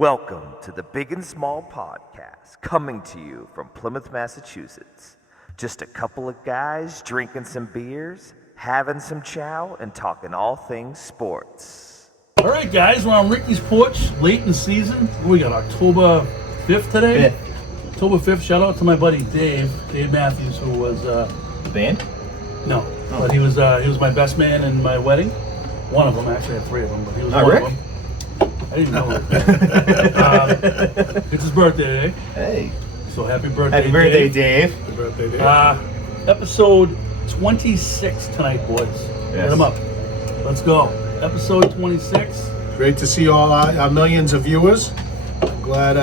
Welcome to the Big and Small Podcast, coming to you from Plymouth, Massachusetts. Just a couple of guys drinking some beers, having some chow, and talking all things sports. All right, guys, we're on Ricky's Porch, late in season. We got October 5th today. 5th. October 5th. Shout out to my buddy Dave Matthews, who was the band? No, but he was my best man in my wedding. One of them, actually, I had three of them, but he was one Rick? of them. I didn't know it. It's his birthday today. Hey. So happy birthday, Happy birthday, Dave. Dave. Happy birthday, Dave. Episode 26 tonight, boys. Yes. Get them up. Let's go. Episode 26. Great to see all our millions of viewers. I'm glad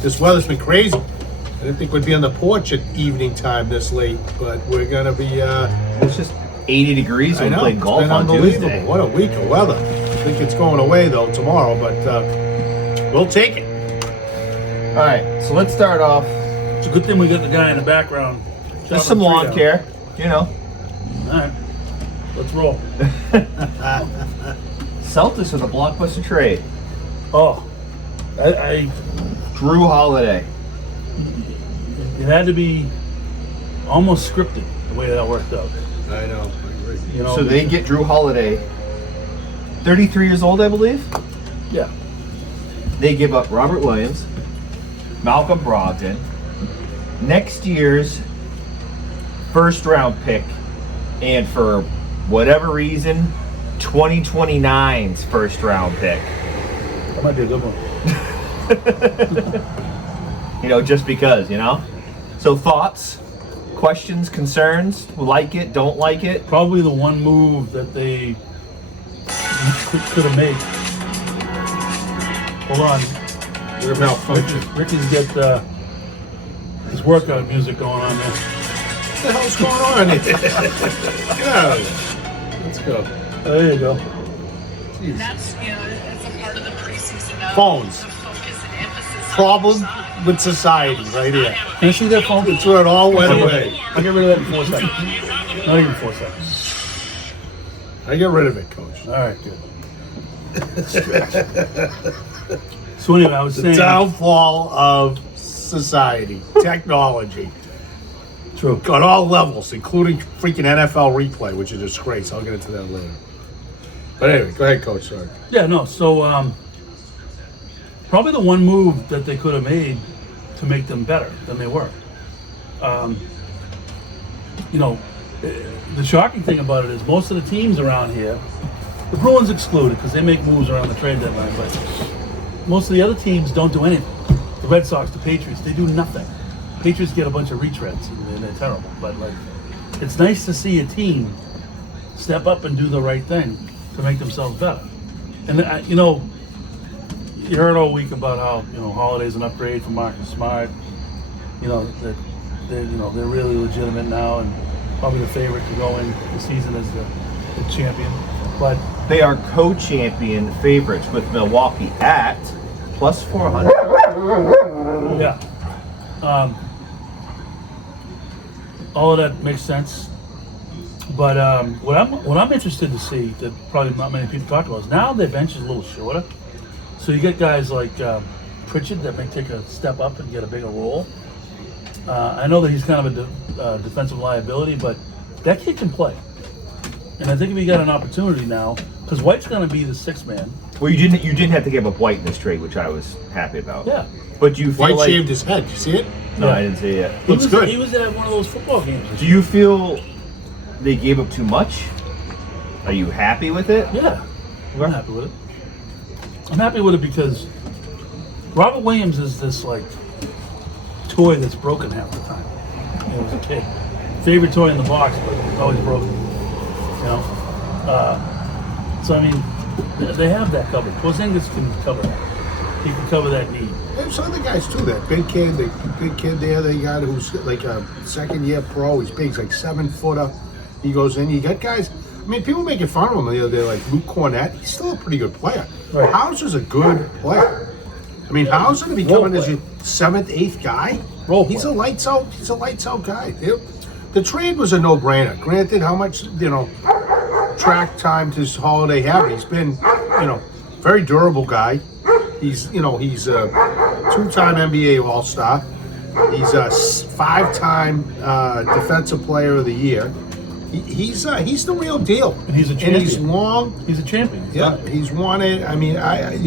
this weather's been crazy. I didn't think we'd be on the porch at evening time this late, but we're going to be... It's just 80 degrees when we played golf it's been on unbelievable. Tuesday. What a week of weather. I think it's going away, though, tomorrow, but we'll take it. All right, so let's start off. It's a good thing we got the guy in the background. Just some lawn care, you know. All right, let's roll. Celtics with a blockbuster trade. Oh, I Drew Holiday. it had to be almost scripted the way that worked out. I know. I agree. You know, So they get Drew Holiday, 33 years old, I believe. yeah. They give up Robert Williams, Malcolm Brogdon, next year's first round pick, and for whatever reason, 2029's first round pick. That might be a good one. You know, just because, you know? So thoughts, questions, concerns, like it, don't like it? Probably the one move that they could have made. Hold on. We're malfunction. Ricky's got his workout music going on there. What the hell's going on here? Get out of here. Let's go. There you go. Jeez. That's a part of the preseason of Phones. the focus and emphasis. Problem with society right here. Can you see that phone? That's where it all went away. I'll get rid of that in 4 seconds. Not even 4 seconds. I get rid of it, Coach. All right, good. So anyway, I was The saying. downfall of society, technology, True. on all levels, including freaking NFL replay, which is a disgrace. I'll get into that later. But anyway, go ahead, Coach. Sorry. Yeah, no. So probably the one move that they could have made to make them better than they were. You know, the shocking thing about it is most of the teams around here, the Bruins excluded because they make moves around the trade deadline, but most of the other teams don't do anything. The Red Sox, the Patriots, they do nothing. Patriots get a bunch of retreads and they're terrible. But like, it's nice to see a team step up and do the right thing to make themselves better. And you know, you heard all week about how Holiday's an upgrade from Marcus Smart. You know that they're really legitimate now and probably the favorite to go in the season as the champion. But They are co-champion favorites with Milwaukee at plus 400. yeah, all of that makes sense. But what I'm interested to see that probably not many people talk about is now their bench is a little shorter. So you get guys like Pritchard that may take a step up and get a bigger role. I know that he's kind of a defensive liability, but that kid can play. And I think if he got an opportunity now, because White's going to be the sixth man. Well, you didn't have to give up White in this trade, which I was happy about. Yeah. But you feel White like shaved his head. You see it? No, I didn't see it yet. Looks good. He was at one of those football games. Do you feel they gave up too much? Are you happy with it? Yeah, I'm happy with it. I'm happy with it because Robert Williams is this like toy that's broken half the time. You know, as a kid, favorite toy in the box, but it's always broken. You know, so I mean, they have that covered. Porzingis can cover that. He can cover that need. There's other guys too. That big kid there, they got who's like a second-year pro. He's big, he's like 7-footer. He goes in. You got guys. I mean, people making fun of him the other day, like Luke Cornett. He's still a pretty good player. Right. Hauser's a good player. I mean, Hauser to be coming as your 7th, 8th guy. Role He's a player. lights out. He's a lights out guy. The trade was a no-brainer. Granted, how much track time does Holiday have? He's been, very durable guy. He's a two-time NBA All-Star. He's a five-time Defensive Player of the Year. He's the real deal. And he's a champion. And he's long. He's a champion. He's won it. I mean, I think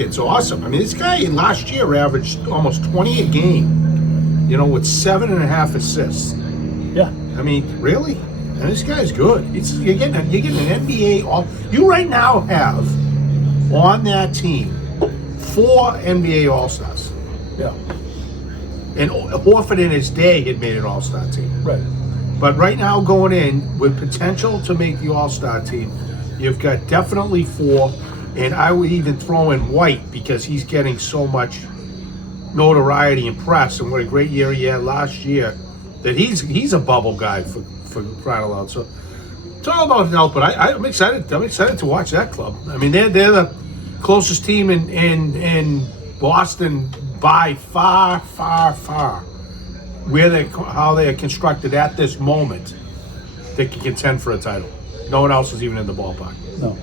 it's awesome. I mean, this guy last year averaged almost 20 a game. With 7.5 assists. Yeah. I mean, really? And this guy's good. You're getting an NBA You right now have on that team 4 NBA All-Stars. Yeah. And Horford in his day had made an All-Star team. Right. But right now going in with potential to make the All-Star team, you've got definitely 4. And I would even throw in White because he's getting so much notoriety and press, and what a great year he had last year, that he's a bubble guy for crying out loud. So it's all about health, but I'm excited. I'm excited to watch that club. I mean, they're the closest team in Boston by far, how they are constructed at this moment. They can contend for a title. No one else is even in the ballpark. No.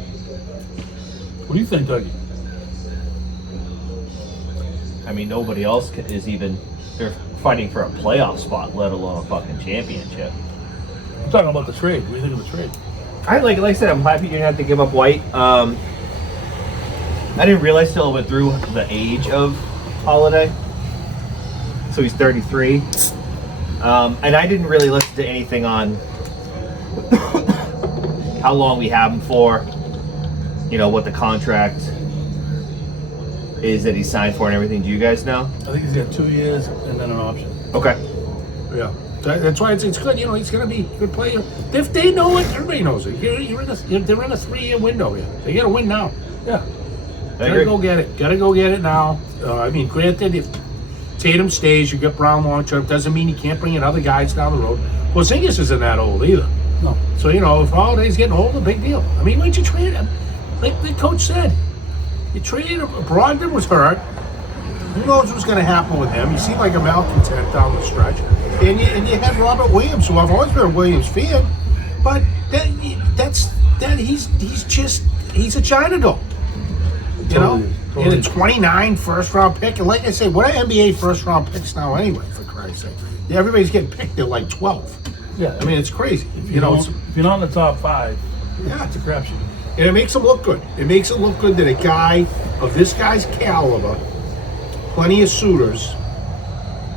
What do you think, Dougie? I mean, nobody else is even. They're fighting for a playoff spot, let alone a fucking championship. I'm talking about the trade. What do you think of the trade? Like I said, I'm happy you didn't have to give up White. I didn't realize till I went through the age of Holiday. So he's 33. And I didn't really listen to anything on how long we have him for, what the contract is that he signed for and everything. Do you guys know? I think he's got 2 years and then an option. Okay. Yeah. That's why it's good. He's going to be a good player. If they know it, everybody knows it. They're in a 3-year window here. They got to win now. Yeah. Gotta go get it. Gotta go get it now. I mean, granted, if Tatum stays, you get Brown long term. Doesn't mean you can't bring in other guys down the road. Porzingis isn't that old either. No. So, if Holiday's getting older, big deal. I mean, why'd you trade him? Like the coach said, you traded him. Brogdon was hurt. Who knows what's going to happen with him? He seemed like a malcontent down the stretch. And you had Robert Williams, who I've always been a Williams fan, but he's a China doll. Totally. And a 29 first-round pick. And like I say, what are NBA first-round picks now anyway, for Christ's sake? Yeah, everybody's getting picked at like 12. Yeah. I mean, it's crazy. If you're not in the top 5, Yeah. it's a crapshoot. And it makes him look good. It makes it look good that a guy of this guy's caliber, plenty of suitors,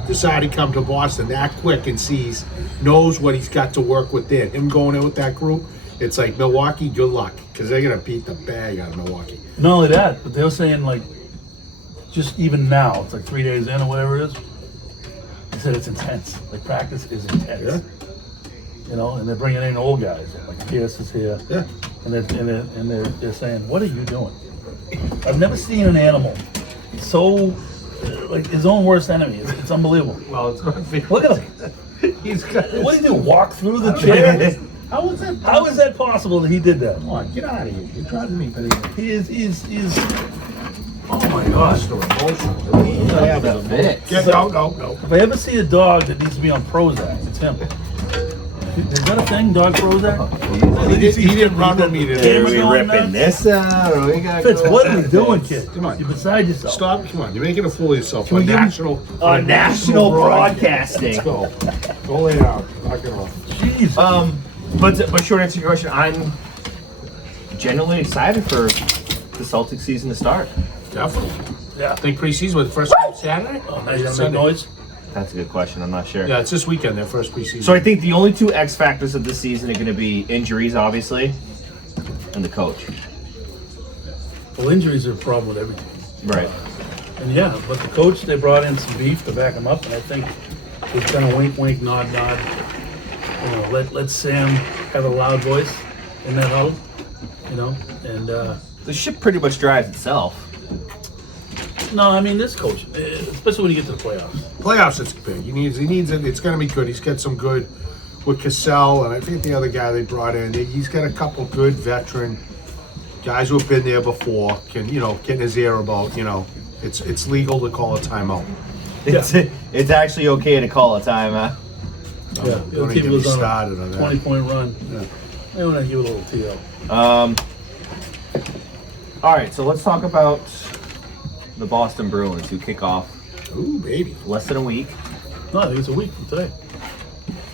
decided to come to Boston that quick and knows what he's got to work with there. Him going in with that group, it's like Milwaukee, good luck, because they're going to beat the bag out of Milwaukee. Not only that, but they were saying, just even now, it's like 3 days in or whatever it is, they said it's intense. Like, practice is intense. Yeah. And they're bringing in old guys, like Pierce is here. Yeah. And they're saying, what are you doing? I've never seen an animal so, like, his own worst enemy. It's unbelievable. Well, it's going to be. Look at him. He's got. What did he do? Walk through the chair? How is that? How is that possible that he did that? Come on, get out of here. You're driving me crazy. He's oh my gosh. No. If I ever see a dog that needs to be on Prozac, it's him. Is that a thing, dog Prozac? He didn't run with me today. Camera going nuts? this out? Or we got Fitz, what are we doing, kid? Come on. You're beside yourself. Stop. Come on. You're making a fool of yourself. Can we give him- national broadcasting. Let's go. Go lay down. Knock it off. Jeez. But short answer to your question, I'm genuinely excited for the Celtics season to start. Definitely. Yeah. I think preseason was the first Saturday? Oh, now you got that noise? That's a good question. I'm not sure. Yeah, it's this weekend, their first preseason. So I think the only 2 X factors of this season are going to be injuries, obviously, and the coach. Well, injuries are a problem with everything. Right. And yeah, but the coach, they brought in some beef to back him up, and I think it's kind of wink, wink, nod, nod. Let Sam have a loud voice in that huddle, and The ship pretty much drives itself. no, I mean this coach, especially when you get to the playoffs. Playoffs, it's big. He needs it. It's going to be good. He's got some good with Cassell, and I think the other guy they brought in. He's got a couple good veteran guys who have been there before. Can get in his ear about it's legal to call a timeout. It's actually okay to call a timeout. Yeah, Don't the even team get me was on started on a that. 20-point run. Yeah. I want to give it a little TL. All right, so let's talk about the Boston Bruins, who kick off Ooh, baby. less than a week. No, I think it's a week from today.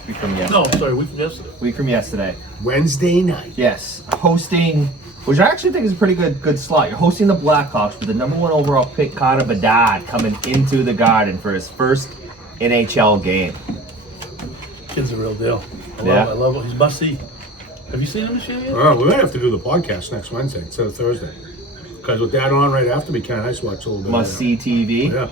Week from yesterday. No, sorry, a week from yesterday. Week from yesterday. Wednesday night. Yes, hosting, which I actually think is a pretty good slot. You're hosting the Blackhawks with the #1 overall pick, Connor Bedard, coming into the Garden for his first NHL game. Kid's a real deal. Yeah. I love it. He's must see. Have you seen him this year yet? We might have to do the podcast next Wednesday instead of Thursday. Because with that on right after, we kind of nice to watch a little bit. Must see TV. Yeah.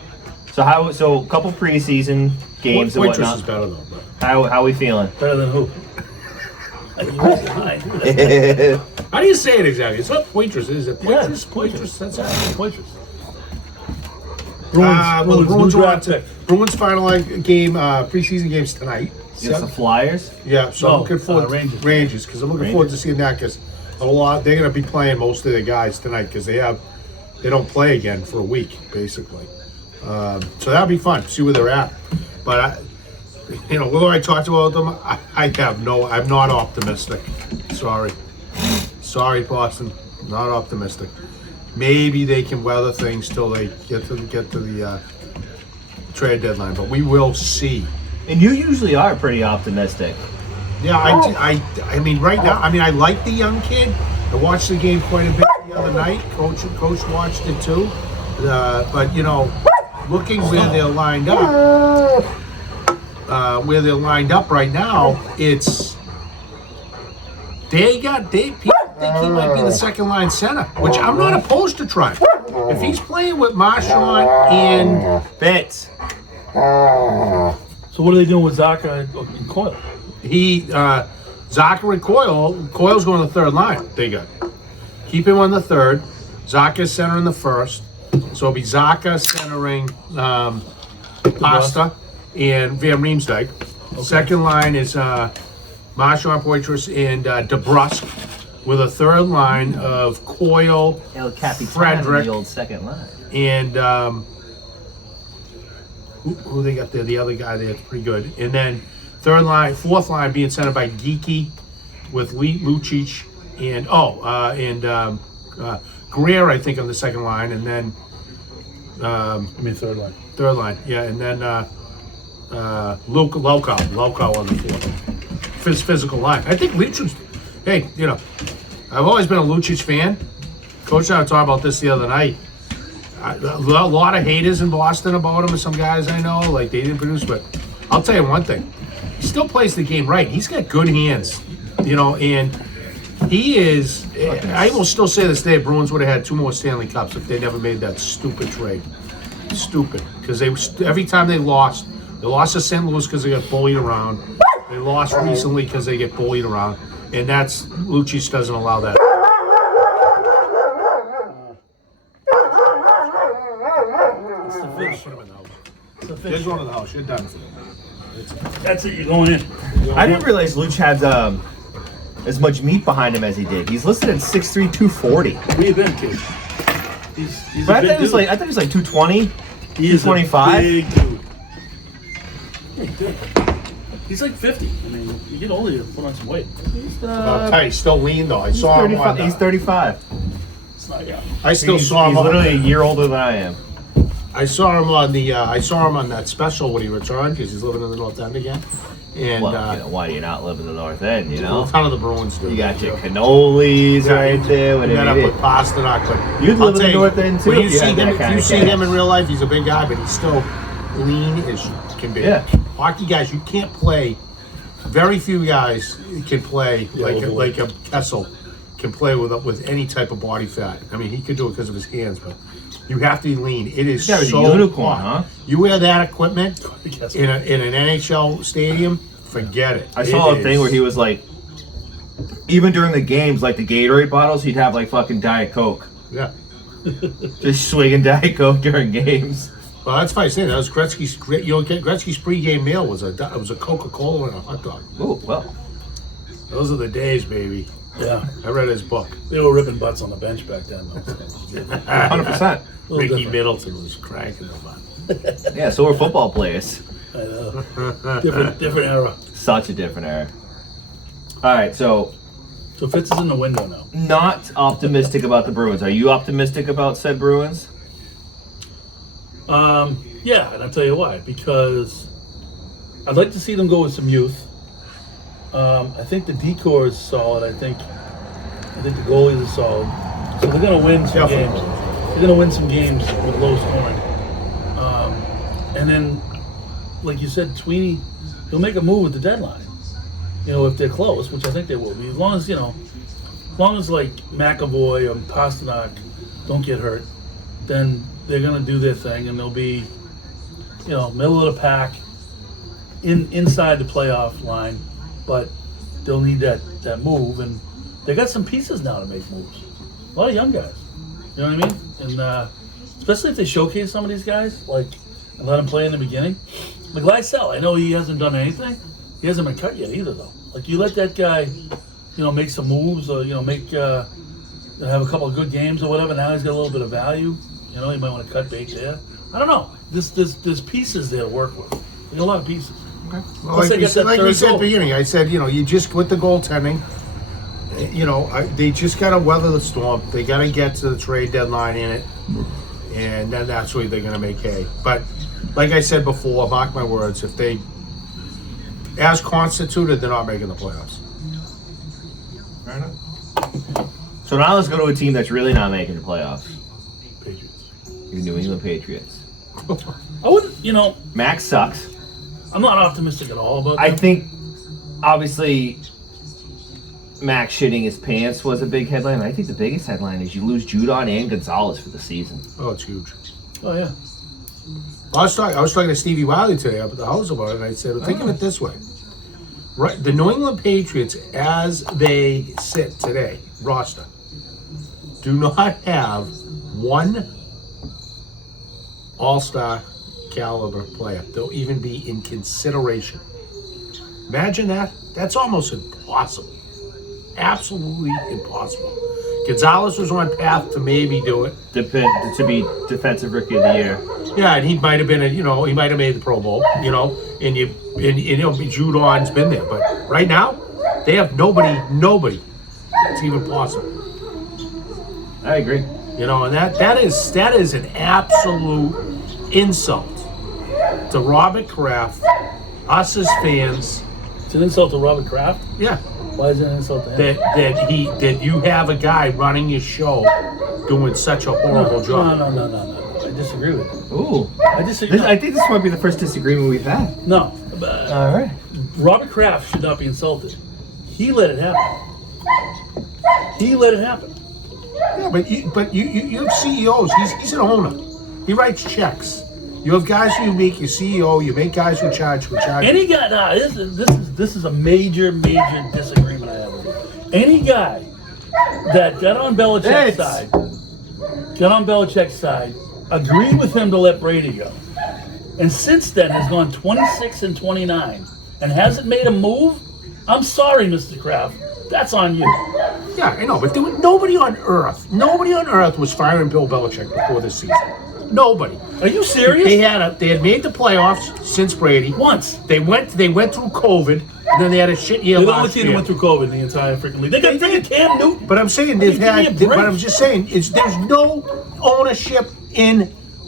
So a couple preseason games and Waitress whatnot. is better though. But. How we feeling? Better than who? How do you say it exactly? It's not waitress, is it? Yeah, Waitress? Waitress, that's it. Waitress. Well, the Bruins new are on draft to pick. Bruins final game, preseason games tonight. Against the Flyers. Yeah, so I'm No, looking forward Rangers. to Rangers because I'm looking forward to seeing that because they're going to be playing most of their guys tonight because they don't play again for a week basically. So that'll be fun. See where they're at. But whether I talked about them, I'm not optimistic. Sorry, Boston, not optimistic. Maybe they can weather things till they get to the trade deadline, but we will see. And you usually are pretty optimistic. Yeah, I mean, right now, I like the young kid. I watched the game quite a bit the other night. Coach watched it too. But looking where they're lined up, right now, it's people think he might be the second line center, which I'm not opposed to trying. If he's playing with Marchand and Fitz. So what are they doing with Zaka and Coyle? Zachary Coyle's going to the third line. They got keep him on the third. Zaka's centering the first. So it'll be Zaka centering Pasta and Van Riemsdyk. Okay. Second line is Marchand, Poitras, and DeBrusque with a third line of Coyle, El Capitan, Frederick, the old second line. and who they got there? The other guy there, pretty good. And then fourth line being centered by Geeky with Lucic and Greer, I think, on the second line, and then third line. Third line, yeah, and then Laukow on the fourth. Physical line. I think Lucic. Hey, I've always been a Lucic fan. Coach and I were talking about this the other night. A lot of haters in Boston about him, and some guys I know, like they didn't produce, but I'll tell you one thing. He still plays the game right. He's got good hands, and he is. I will still say this day, Bruins would have had 2 more Stanley Cups if they never made that stupid trade. Stupid, because every time they lost to St. Louis because they got bullied around. They lost recently because they get bullied around, and that's Lucic doesn't allow that. It's the fish. It's the fish. There's one in the house. You're done. That's it. You're going in. I didn't realize Luch had as much meat behind him as he did. He's listed at 6'3", 240. Where you been, kid? He's But a big dude. I thought he was like 220, He is a 225. big dude. Big dude. He's like 50. I mean, you get older, you put on some weight. He's, I'll tell you, he's still lean though. I saw him on. he's 35. It's not yeah. I still He's saw him. literally a year older than I am. I saw him on the. I saw him on that special when he returned because he's living in the North End again. And Well, why do you not live in the North End, you well, know? a ton of the Bruins do. You got your cannolis right there. You met up with Pasternak, but You'd I'll live in tell the North End too. When you if you see had him, that if kind you of see cash. him in real life, he's a big guy, but he's still lean as can be. Yeah. Hockey guys, you can't play. Very few guys can play like a Kessel can play with any type of body fat. I mean, he could do it because of his hands, but you have to be lean. It is Yeah, he's a so unicorn, hard. huh? You wear that equipment in an NHL stadium, forget it. I saw It a thing is- where he was like, even during the games, like the Gatorade bottles, he'd have like fucking Diet Coke. Yeah. Just swinging Diet Coke during games. Well, that's why I say that was Gretzky's. Gretzky's pregame meal was a Coca-Cola and a hot dog. Oh, well. Those are the days, baby. Yeah. I read his book. They were ripping butts on the bench back then, though. 100%. Ricky different. Middleton was cranking them on. Yeah, so we're football players. I know. Different era. Such a different era. All right, so So Fitz is in the window now. Not optimistic about the Bruins. Are you optimistic about said Bruins? Yeah, and I'll tell you why. Because I'd like to see them go with some youth. I think the decor is solid. I think the goalies are solid. So they're going to win some games. They're going to win some games with low scoring. And then, like you said, Sweeney, he'll make a move at the deadline. You know, if they're close, which I think they will be. As long as like McAvoy or Pasternak don't get hurt, then they're going to do their thing and they'll be, middle of the pack, inside the playoff line. But they'll need that move, and they got some pieces now to make moves. A lot of young guys, you know what I mean? And especially if they showcase some of these guys, like, and let them play in the beginning. Like Lysell, I know he hasn't done anything. He hasn't been cut yet either, though. Like, you let that guy, make some moves, or have a couple of good games or whatever. Now he's got a little bit of value. You might want to cut bait there. I don't know. There's pieces there to work with. There's a lot of pieces. Okay. Well, like we said at the beginning, I said, you just with the goaltending, they just got to weather the storm. They got to get to the trade deadline in it, and then that's where they're going to make hay. But like I said before, mark my words, if they, as constituted, they're not making the playoffs. Fair enough. So now let's go to a team that's really not making the playoffs. Patriots. Your New England Patriots. I wouldn't, Max sucks. I'm not optimistic at all about I them. think, obviously, Max shitting his pants was a big headline. I think the biggest headline is you lose Judon and Gonzalez for the season. Oh, it's huge. Oh, yeah. I was talking to Stevie Wiley today up at the house about it, and I said, think of it this way. Right, the New England Patriots, as they sit today, roster, do not have one all-star caliber player. They'll even be in consideration. Imagine that. That's almost impossible. Absolutely impossible. Gonzalez was on path to maybe do it. To be Defensive Rookie of the Year. Yeah, and he might have been he might have made the Pro Bowl, and Judon's been there. But right now, they have nobody. It's even possible. I agree. And that is an absolute insult to Robert Kraft, us as fans. It's an insult to Robert Kraft? Yeah. Why is it an insult to him? That you have a guy running your show doing such a horrible job. No. I disagree with you. Ooh. I disagree. I think this might be the first disagreement we've had. No. All right. Robert Kraft should not be insulted. He let it happen. Yeah, but you have CEOs. He's an owner. He writes checks. You have guys who make your CEO. You make guys who charge. Any guy. This is a major disagreement I have with you. Any guy that got on Belichick's side, agreed with him to let Brady go, and since then has gone 26-29 and hasn't made a move. I'm sorry, Mr. Kraft. That's on you. Yeah, I know, but nobody on earth was firing Bill Belichick before this season. Nobody. Are you serious? They had made the playoffs since Brady. Once. They went through COVID, and then they had a shit year They're the last only team that year. went through COVID in the entire freaking league. They got freaking Cam Newton. But I'm saying I'm just saying there's no ownership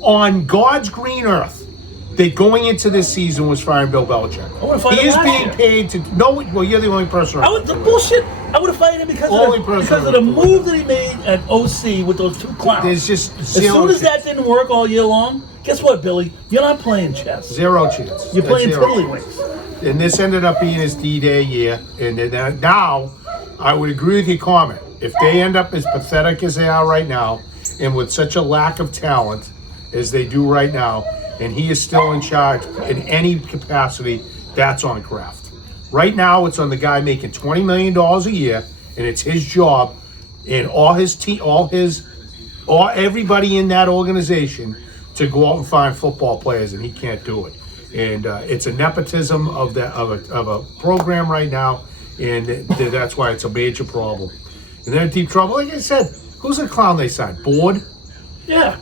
on God's green earth that going into this season was firing Bill Belichick. I would've fired He him is last being year. paid to. No, well, you're the only person. The bullshit. I would have fired him because of the move that he made at OC with those two clowns. There's just as soon as that didn't work all year long, guess what, Billy? You're not playing chess. Zero chance. You're playing Zero tiddlywinks. chance. And this ended up being his D-Day year. And then, now, I would agree with your comment. If they end up as pathetic as they are right now, and with such a lack of talent as they do right now, and he is still in charge in any capacity, that's on Kraft. Right now, it's on the guy making $20 million a year, and it's his job, and everybody in that organization to go out and find football players, and he can't do it. And it's a nepotism of a program right now, and that's why it's a major problem. And they're in deep trouble. Like I said, who's the clown they signed? Board? Yeah.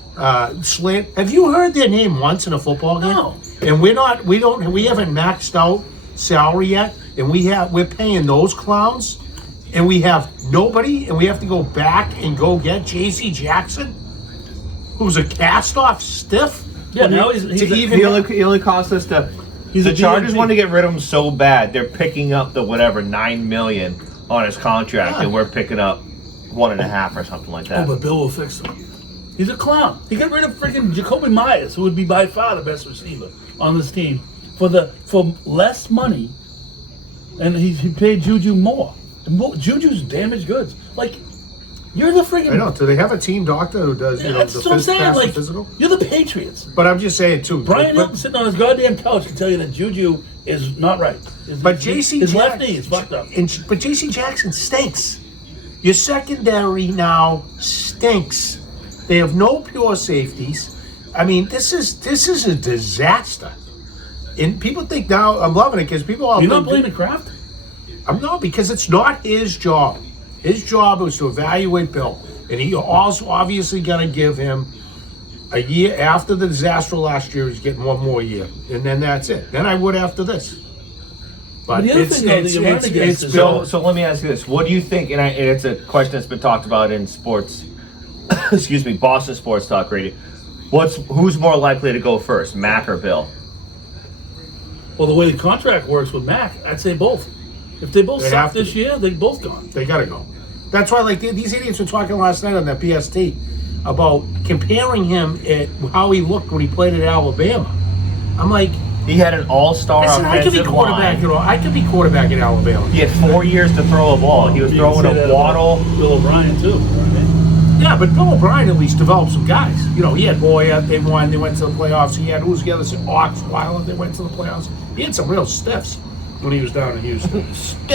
Slant. Have you heard their name once in a football game? No. And we haven't maxed out salary yet, and we're paying those clowns, and we have Nobody, and we have to go back and go get J.C. Jackson, who's a cast-off stiff. Yeah, now he's He only cost us the Chargers want to get rid of him so bad. They're picking up the whatever $9 million on his contract, and we're picking up 1.5 or something like that. Oh, but Bill will fix him. He's a clown. He got rid of freaking Jacoby Myers, who would be by far the best receiver on this team, for less money, and he paid Juju more. Juju's damaged goods. Like, you're the freaking. I know. Do they have a team doctor who does That's the what I'm saying. Like, physical? you're the Patriots. But I'm just saying too. Brian Hilton sitting on his goddamn couch can tell you that Juju is not right. But J.C. his left knee is fucked up. But J.C. Jackson stinks. Your secondary now stinks. They have no pure safeties. I mean, this is a disaster. And people think now I'm loving it because people are. You're not blaming Kraft? I'm not, because it's not his job. His job was to evaluate Bill, and he also obviously going to give him a year after the disaster last year. He's getting one more year, and then that's it. Then I would after this. But the other thing, though, that you're running against is- So let me ask you this: what do you think? And it's a question that's been talked about in sports. Excuse me, Boston Sports Talk Radio. Who's more likely to go first, Mac or Bill? Well, the way the contract works with Mac, I'd say both. If they both They suck have to this year, they both gone. They got to go. That's why, like, these idiots were talking last night on that PST about comparing him at how he looked when he played at Alabama. I'm like, He had an all-star listen, I could be offensive quarterback. line. I could be quarterback at Alabama. He had 4 years to throw a ball. He was You can throwing say that a about Waddle. Bill O'Brien, too. Yeah, but Bill O'Brien at least developed some guys. You know, he had Boyer, they won, they went to the playoffs. He had, who was the other, Oxweiler, they went to the playoffs. He had some real stiffs when he was down in Houston.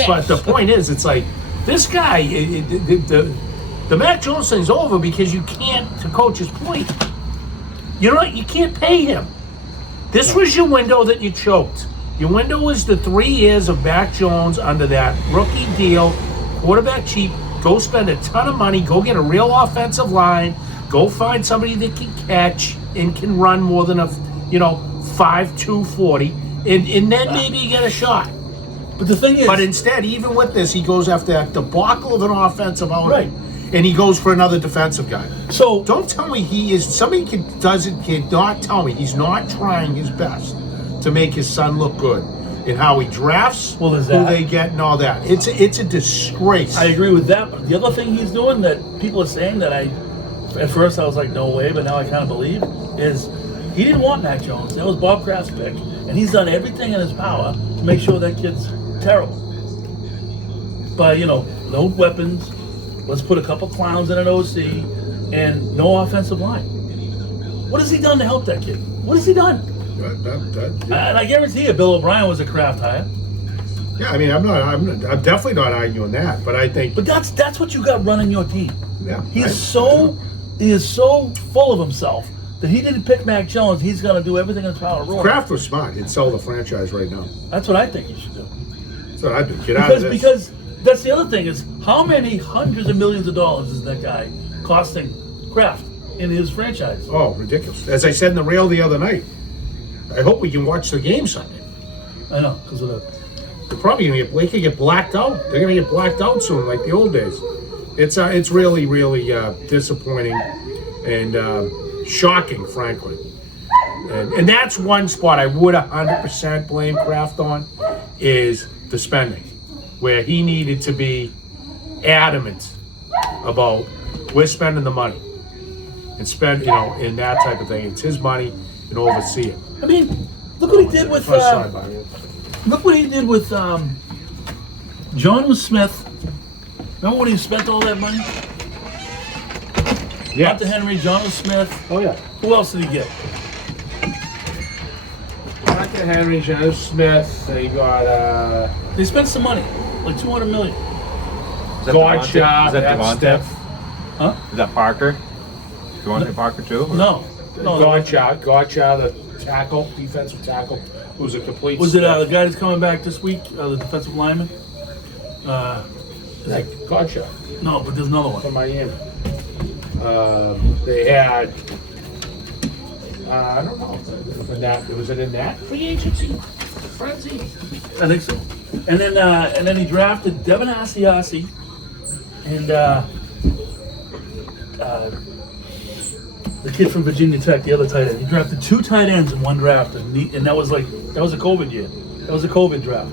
But the point is, it's like, this guy, the Mac Jones thing's over because you can't, to Coach's point, you can't pay him. This was your window that you choked. Your window was the 3 years of Mac Jones under that rookie deal, quarterback cheap. Go spend a ton of money. Go get a real offensive line. Go find somebody that can catch and can run more than a 5'2", 40, and then maybe you get a shot. But the thing is, But instead, even with this, he goes after that debacle of an offensive outing, Right. and he goes for another defensive guy. so Don't tell me he is. Somebody cannot tell me he's not trying his best to make his son look good in how he drafts, Well, is who that- they get, and all that. It's a disgrace. I agree with that. But the other thing he's doing that people are saying that at first I was like, no way, but now I kind of believe, is he didn't want Mac Jones. That was Bob Kraft's pick. And he's done everything in his power to make sure that kid's terrible. But, no weapons. Let's put a couple clowns in an OC and no offensive line. What has he done to help that kid? What has he done? And I guarantee you, Bill O'Brien was a Kraft hire. Yeah, I mean, I'm definitely not arguing that, but I think, But that's what you got running your team. yeah, He is so full of himself that he didn't pick Mac Jones. He's going to do everything in his power to ruin it. Kraft was smart. He'd sell the franchise right now. That's what I think he should do. That's what I do. Get out of this. Because that's the other thing is how many hundreds of millions of dollars is that guy costing Kraft in his franchise? Oh, ridiculous! As I said in the rail the other night, I hope we can watch the game Sunday. I know, because of the. They're probably gonna get blacked out. They're gonna get blacked out soon, like the old days. It's really, really disappointing and shocking, frankly. And that's one spot I would 100% blame Kraft on, is the spending, where he needed to be adamant about we're spending the money and spend, in that type of thing. It's his money and oversee it. I mean, look what he did with. First sidebar. Look what he did with John Smith. Remember when he spent all that money? Yeah. Hunter Henry, John Smith. Oh yeah. Who else did he get? Hunter Henry, Joe Smith. They got They spent some money, like $200 million. Is that Gotcha. Devontae? Is that That's Devontae? stiff. Huh? Is that Parker? Devontae Parker too? or- No. Gotcha, the tackle, defensive tackle, who's a complete. Was it the stiff. guy that's coming back this week, the defensive lineman? Gotcha No, but there's another from one. Miami. They had. I don't know. Was it in that free agency frenzy? I think so. And then he drafted Devin Asiasi And the kid from Virginia Tech, the other tight end, he drafted 2 tight ends in one draft, and that was a COVID year. That was a COVID draft.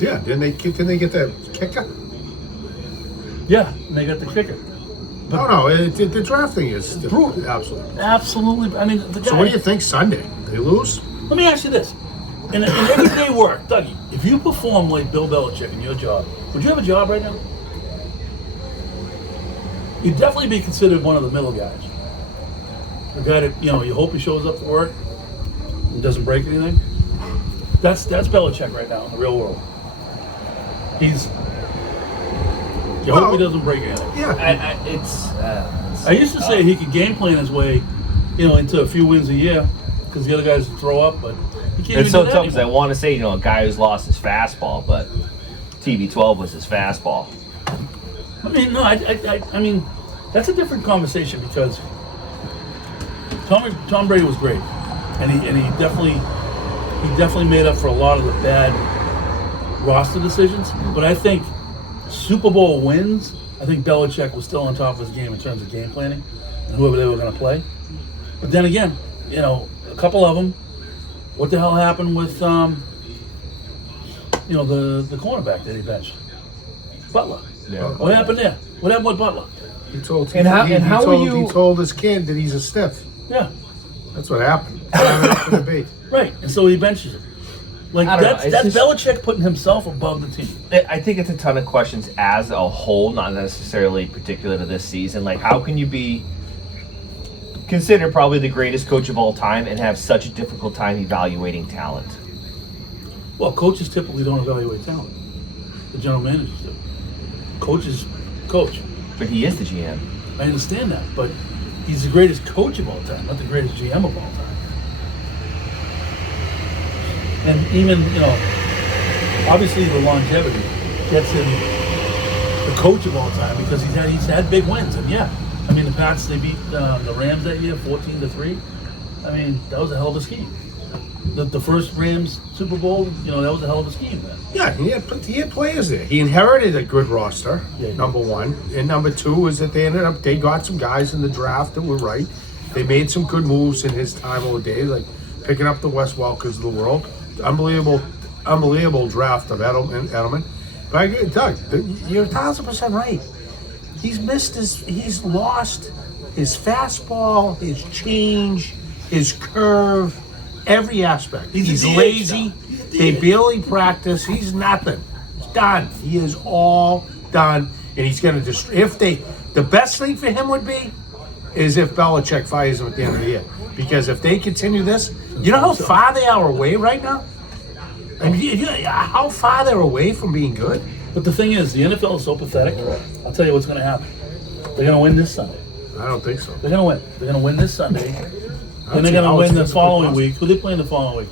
Yeah, didn't they get the kicker? Yeah, and they got the kicker. No, the drafting is Brutal. absolutely. Absolutely. I mean, the guy. So what do you think Sunday? They lose? Let me ask you this. In everyday work, Dougie, if you perform like Bill Belichick in your job, would you have a job right now? You'd definitely be considered one of the middle guys. The guy that, you hope he shows up for work and doesn't break anything. That's Belichick right now in the real world. You hope he doesn't break anything. Yeah. I used to say he could game plan his way, into a few wins a year because the other guys would throw up, but he can't It's even so do that tough because I anymore. want to say, a guy who's lost his fastball, but TB12 was his fastball. I mean, no, I mean, that's a different conversation because Tom Brady was great, and he definitely made up for a lot of the bad roster decisions. But I think Super Bowl wins, I think Belichick was still on top of his game in terms of game planning and whoever they were going to play. But then again, a couple of them. What the hell happened with the cornerback that he benched? Butler. Yeah. What happened there? What happened with Butler? He told And how were you- he told his kid that he's a stiff. Yeah, That's what happened. That's what it be. right. And so he benches him. Like I don't know, that's it's just- Belichick putting himself above the team. I think it's a ton of questions as a whole, not necessarily particular to this season. Like, how can you be considered probably the greatest coach of all time and have such a difficult time evaluating talent? Well, coaches typically don't evaluate talent. The general managers do. Coaches coach. But he is the GM. I understand that, but he's the greatest coach of all time, not the greatest GM of all time. And even, obviously the longevity gets him the coach of all time because he's had big wins. And yeah, I mean the Pats, they beat the Rams that year 14-3. I mean, that was a hell of a scheme. The first Rams Super Bowl, that was a hell of a scheme then. Yeah, he had players there. He inherited a good roster, Yeah, he number one. And number two is that they got some guys in the draft that were right. They made some good moves in his time over there, like picking up the Wes Welkers of the world. Unbelievable draft of Edelman. But I agree, Doug, you're 1,000% right. He's lost his fastball, his change, his curve, every aspect. He's a DH lazy. now. He's a They DH. barely practice. He's nothing. He's done. He is all done. And he's going to destroy. The best thing for him would be is if Belichick fires him at the end of the year. Because if they continue this, you know how far they are away right now? I mean, how far they're away from being good? But the thing is, the NFL is so pathetic. I'll tell you what's going to happen. They're going to win this Sunday. I don't think so. They're going to win. They're going to win this Sunday. Then they're see going how to it's win the difficult following possible. week. Who they playing the following week?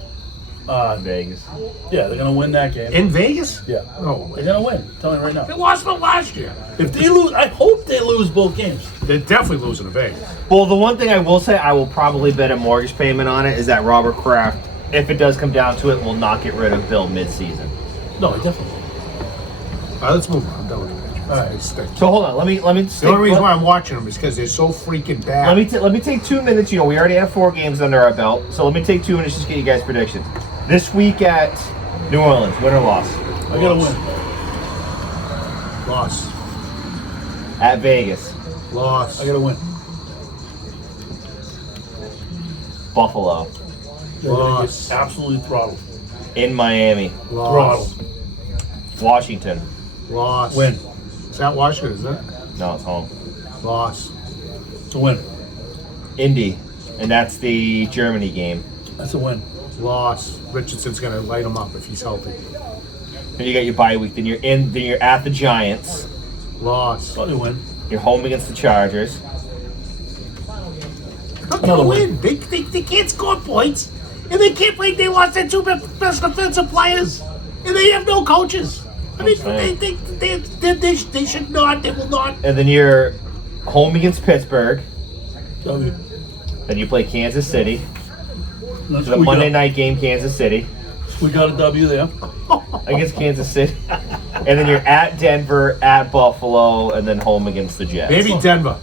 Vegas. Yeah, they're going to win that game. In Vegas? Yeah. No way. They're going to win. I'm telling you right They now. lost them last year. If they lose, I hope they lose both games. They're definitely losing to Vegas. Well, the one thing I will say, I will probably bet a mortgage payment on it, is that Robert Kraft, if it does come down to it, will not get rid of Bill mid-season. No, I definitely. All right, let's move on. I'm done with the Patriots. All right. They stink. So hold on, let me The only reason why I'm watching them is because they're so freaking bad. let me take 2 minutes. We already have 4 games under our belt, so let me take 2 minutes just to get you guys predictions. This week at New Orleans, win or loss? I got to win. Loss. At Vegas, Loss. I got to win. Buffalo, They're gonna Loss. get absolutely throttled. in Miami, Loss. Throttled. Washington. Loss. Win. It's at Washington, isn't it? No, it's home. Loss. It's a win. Indy, and that's the Germany game. That's a win. Loss. Richardson's gonna light him up if he's healthy. Then you got your bye week. Then you're at the Giants. Loss. Probably win. You're home against the Chargers. They're gonna win. They can't score points, and they can't play. They lost their 2 best defensive players, and they have no coaches. I mean, they should not. They will not. And then you're home against Pittsburgh. W. Then you play Kansas City. Let's The Monday night game, Kansas City. We got a W there. Against Kansas City. And then you're at Denver, at Buffalo, and then home against the Jets. Maybe Denver,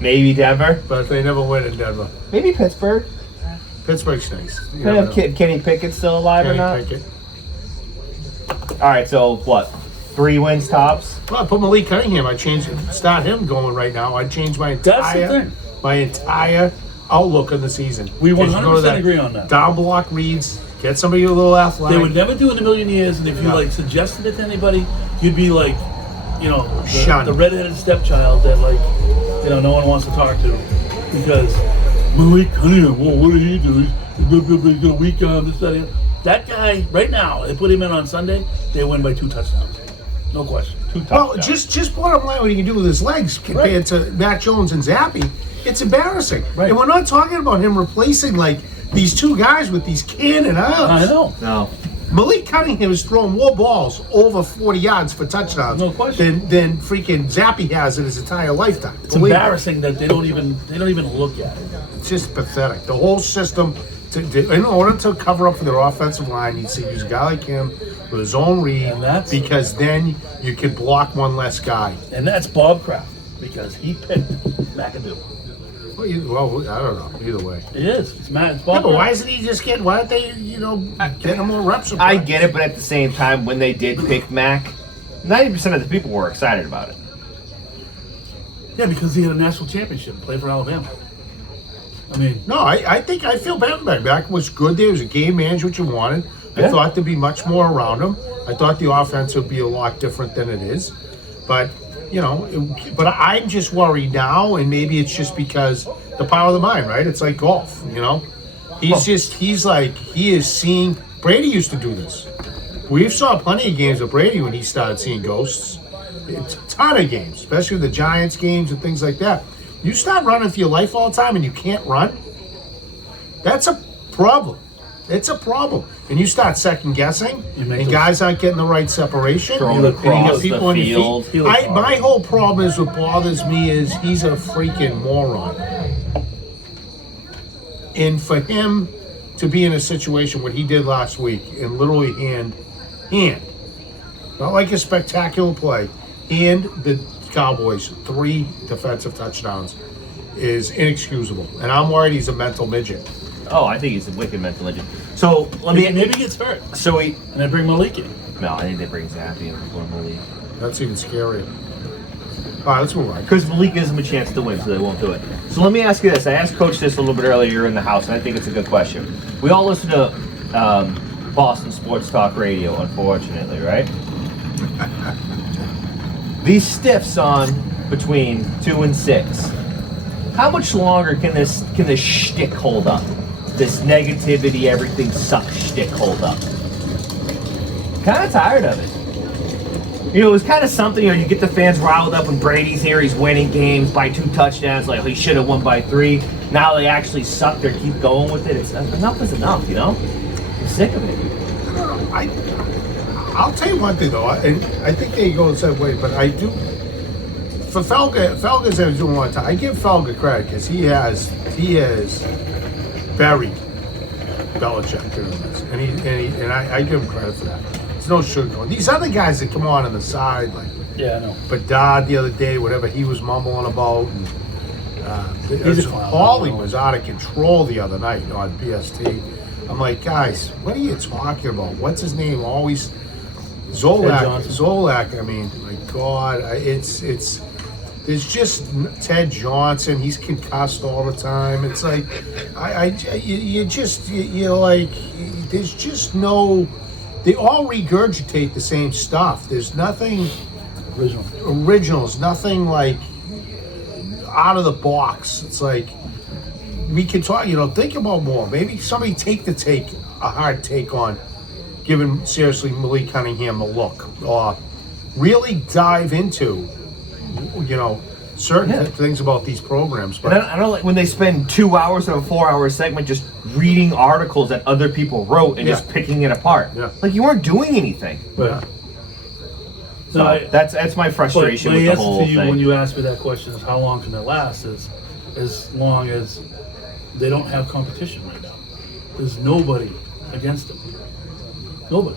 Maybe Denver. but they never win in Denver. Maybe Pittsburgh. Pittsburgh's nice. You Can never have know. Kenny Pickett still alive or Kenny not? Pickett. All right, so what? 3 wins tops? Well, I put Malik Cunningham. Start him going right now. I changed my entire outlook on the season. We Because you go to 100% agree on that. Down block reads, get somebody a little athletic. They would never do it in a million years, and if you No. like suggested it to anybody, you'd be like, Shunned. the redheaded stepchild that no one wants to talk to because Malik Cunningham. Well, what did he do? He's got a week on this, that, and the other. That guy right now, they put him in on Sunday, they win by 2 touchdowns, no question. 2 Well, touchdowns. just bottom line, what he can do with his legs compared to Mac Jones and Zappy, it's embarrassing. Right. And we're not talking about him replacing like these two guys with these cannon arms. I know. No. Malik Cunningham is throwing more balls over 40 yards for touchdowns No question. than freaking Zappy has in his entire lifetime. It's embarrassing that they don't even look at it. It's just pathetic. The whole system, in order to cover up for their offensive line, needs to use a guy like him with his own read, And that's- because then you can block one less guy. And that's Bob Kraft because he picked McAdoo. Well, I don't know. Either way. It is. It's Bob Yeah, but Kraft. why isn't he just getting? Why don't they, get him more reps? I get it, but at the same time, when they did pick Mac, 90% of the people were excited about it. Yeah, because he had a national championship and played for Alabama. I mean, No, I think I feel bad about it. Mac was good there. He was a game manager, what you wanted. I Yeah. thought there'd be much more around him. I thought the offense would be a lot different than it is. But, but I'm just worried now, and maybe it's just because the power of the mind, right? It's like golf, He is seeing. Brady used to do this. We've saw plenty of games of Brady when he started seeing ghosts. It's a ton of games, especially the Giants games and things like that. You start running for your life all the time and you can't run, that's a problem. It's a problem. And you start second guessing, You make and those- guys aren't getting the right separation. Throwing and you across get people the on your field. feet. He looks hard. My whole problem is what bothers me is he's a freaking moron. And for him to be in a situation what he did last week and literally hand, not like a spectacular play, hand the Cowboys 3 defensive touchdowns is inexcusable. And I'm worried he's a mental midget. Oh, I think he's a wicked mental legend. So let me. maybe he gets hurt. So we. And they bring Malik in. No, I think they bring Zappy in before Malik. That's even scarier. All right, let's move on. Because Malik gives them a chance to win, so they won't do it. So let me ask you this. I asked Coach this a little bit earlier in the house, and I think it's a good question. We all listen to Boston Sports Talk Radio, unfortunately, right? These stiffs on between 2 and 6. How much longer can this shtick hold up? This negativity, everything sucks shtick hold up? Kind of tired of it. It was kind of something, you get the fans riled up when Brady's here, he's winning games by 2 touchdowns, like he should have won by 3. Now they actually suck, they keep going with it. It's enough is enough, I'm sick of it. I'll tell you one thing though, and I think they go the same way, but I do. For Felga's doing a lot of time. I give Felga credit because he has buried Belichick doing this, and I give him credit for that. There's no sugarcoating. These other guys that come on the side, like Yeah, I know. Bedard the other day, whatever he was mumbling about, and He's a clown. Paulie was out of control the other night on BST. I'm like, guys, what are you talking about? What's his name? Always Zolak. Johnson. Zolak. I mean, my God, it's. There's just Ted Johnson. He's concussed all the time. It's like, you're like, there's just no. They all regurgitate the same stuff. There's nothing original. There's nothing like out of the box. It's like we could talk. Think about more. Maybe somebody take a hard take on giving seriously Malik Cunningham a look, or really dive into certain things about these programs. But And I don't like when they spend 2 hours of a 4-hour segment just reading articles that other people wrote and just picking it apart. Yeah. Like you weren't doing anything. But So that's my frustration but with my the answer whole to you thing. when you ask me that question is how long can it last? Is as long as they don't have competition right now. There's nobody against them. Nobody.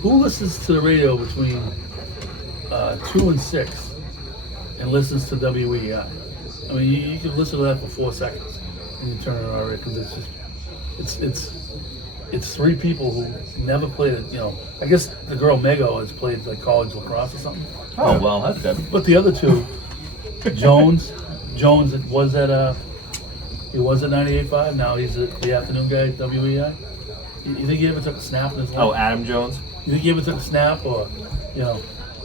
Who listens to the radio between 2 and 6 and listens to WEI? I mean, you can listen to that for 4 seconds and you turn it on because it's three people who never played it. You know, I guess the girl Mego has played like college lacrosse or something. Oh well, that's good. But the other two, Jones was at he was at 98.5. Now he's the afternoon guy at WEI. You think he ever took a snap in his life? Oh, Adam Jones. You think he ever took a snap or,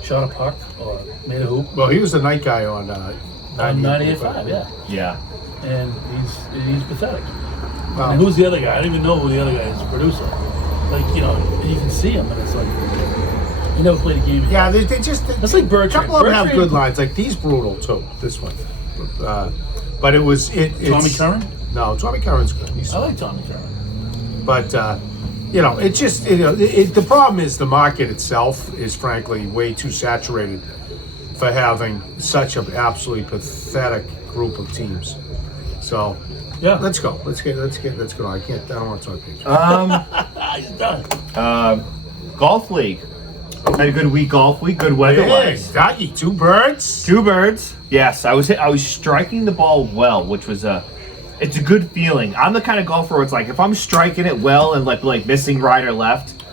shot a puck or made a hoop? Well, he was the night guy on On 98.5, yeah. Yeah. And he's pathetic. Wow. And who's the other guy? I don't even know who the other guy is, the producer. Like, you can see him and it's like, he never played a game. Yeah, they just. That's like Bertrand. A couple of them have Bertrand- good lines. Like, he's brutal, too, this one. But it's Tommy Curran? No, Tommy Curran's good. He's I like Tommy Curran. But it's just the problem is the market itself is frankly way too saturated for having such an absolutely pathetic group of teams. So Yeah. let's go. Let's go. I don't want to talk pictures. He's done. Golf league. Had a good week. Golf week. Good weather Hey, wise. Doggy, 2 birds. 2 birds. Yes, I was striking the ball well, which was it's a good feeling. I'm the kind of golfer where it's like if I'm striking it well and like missing right or left,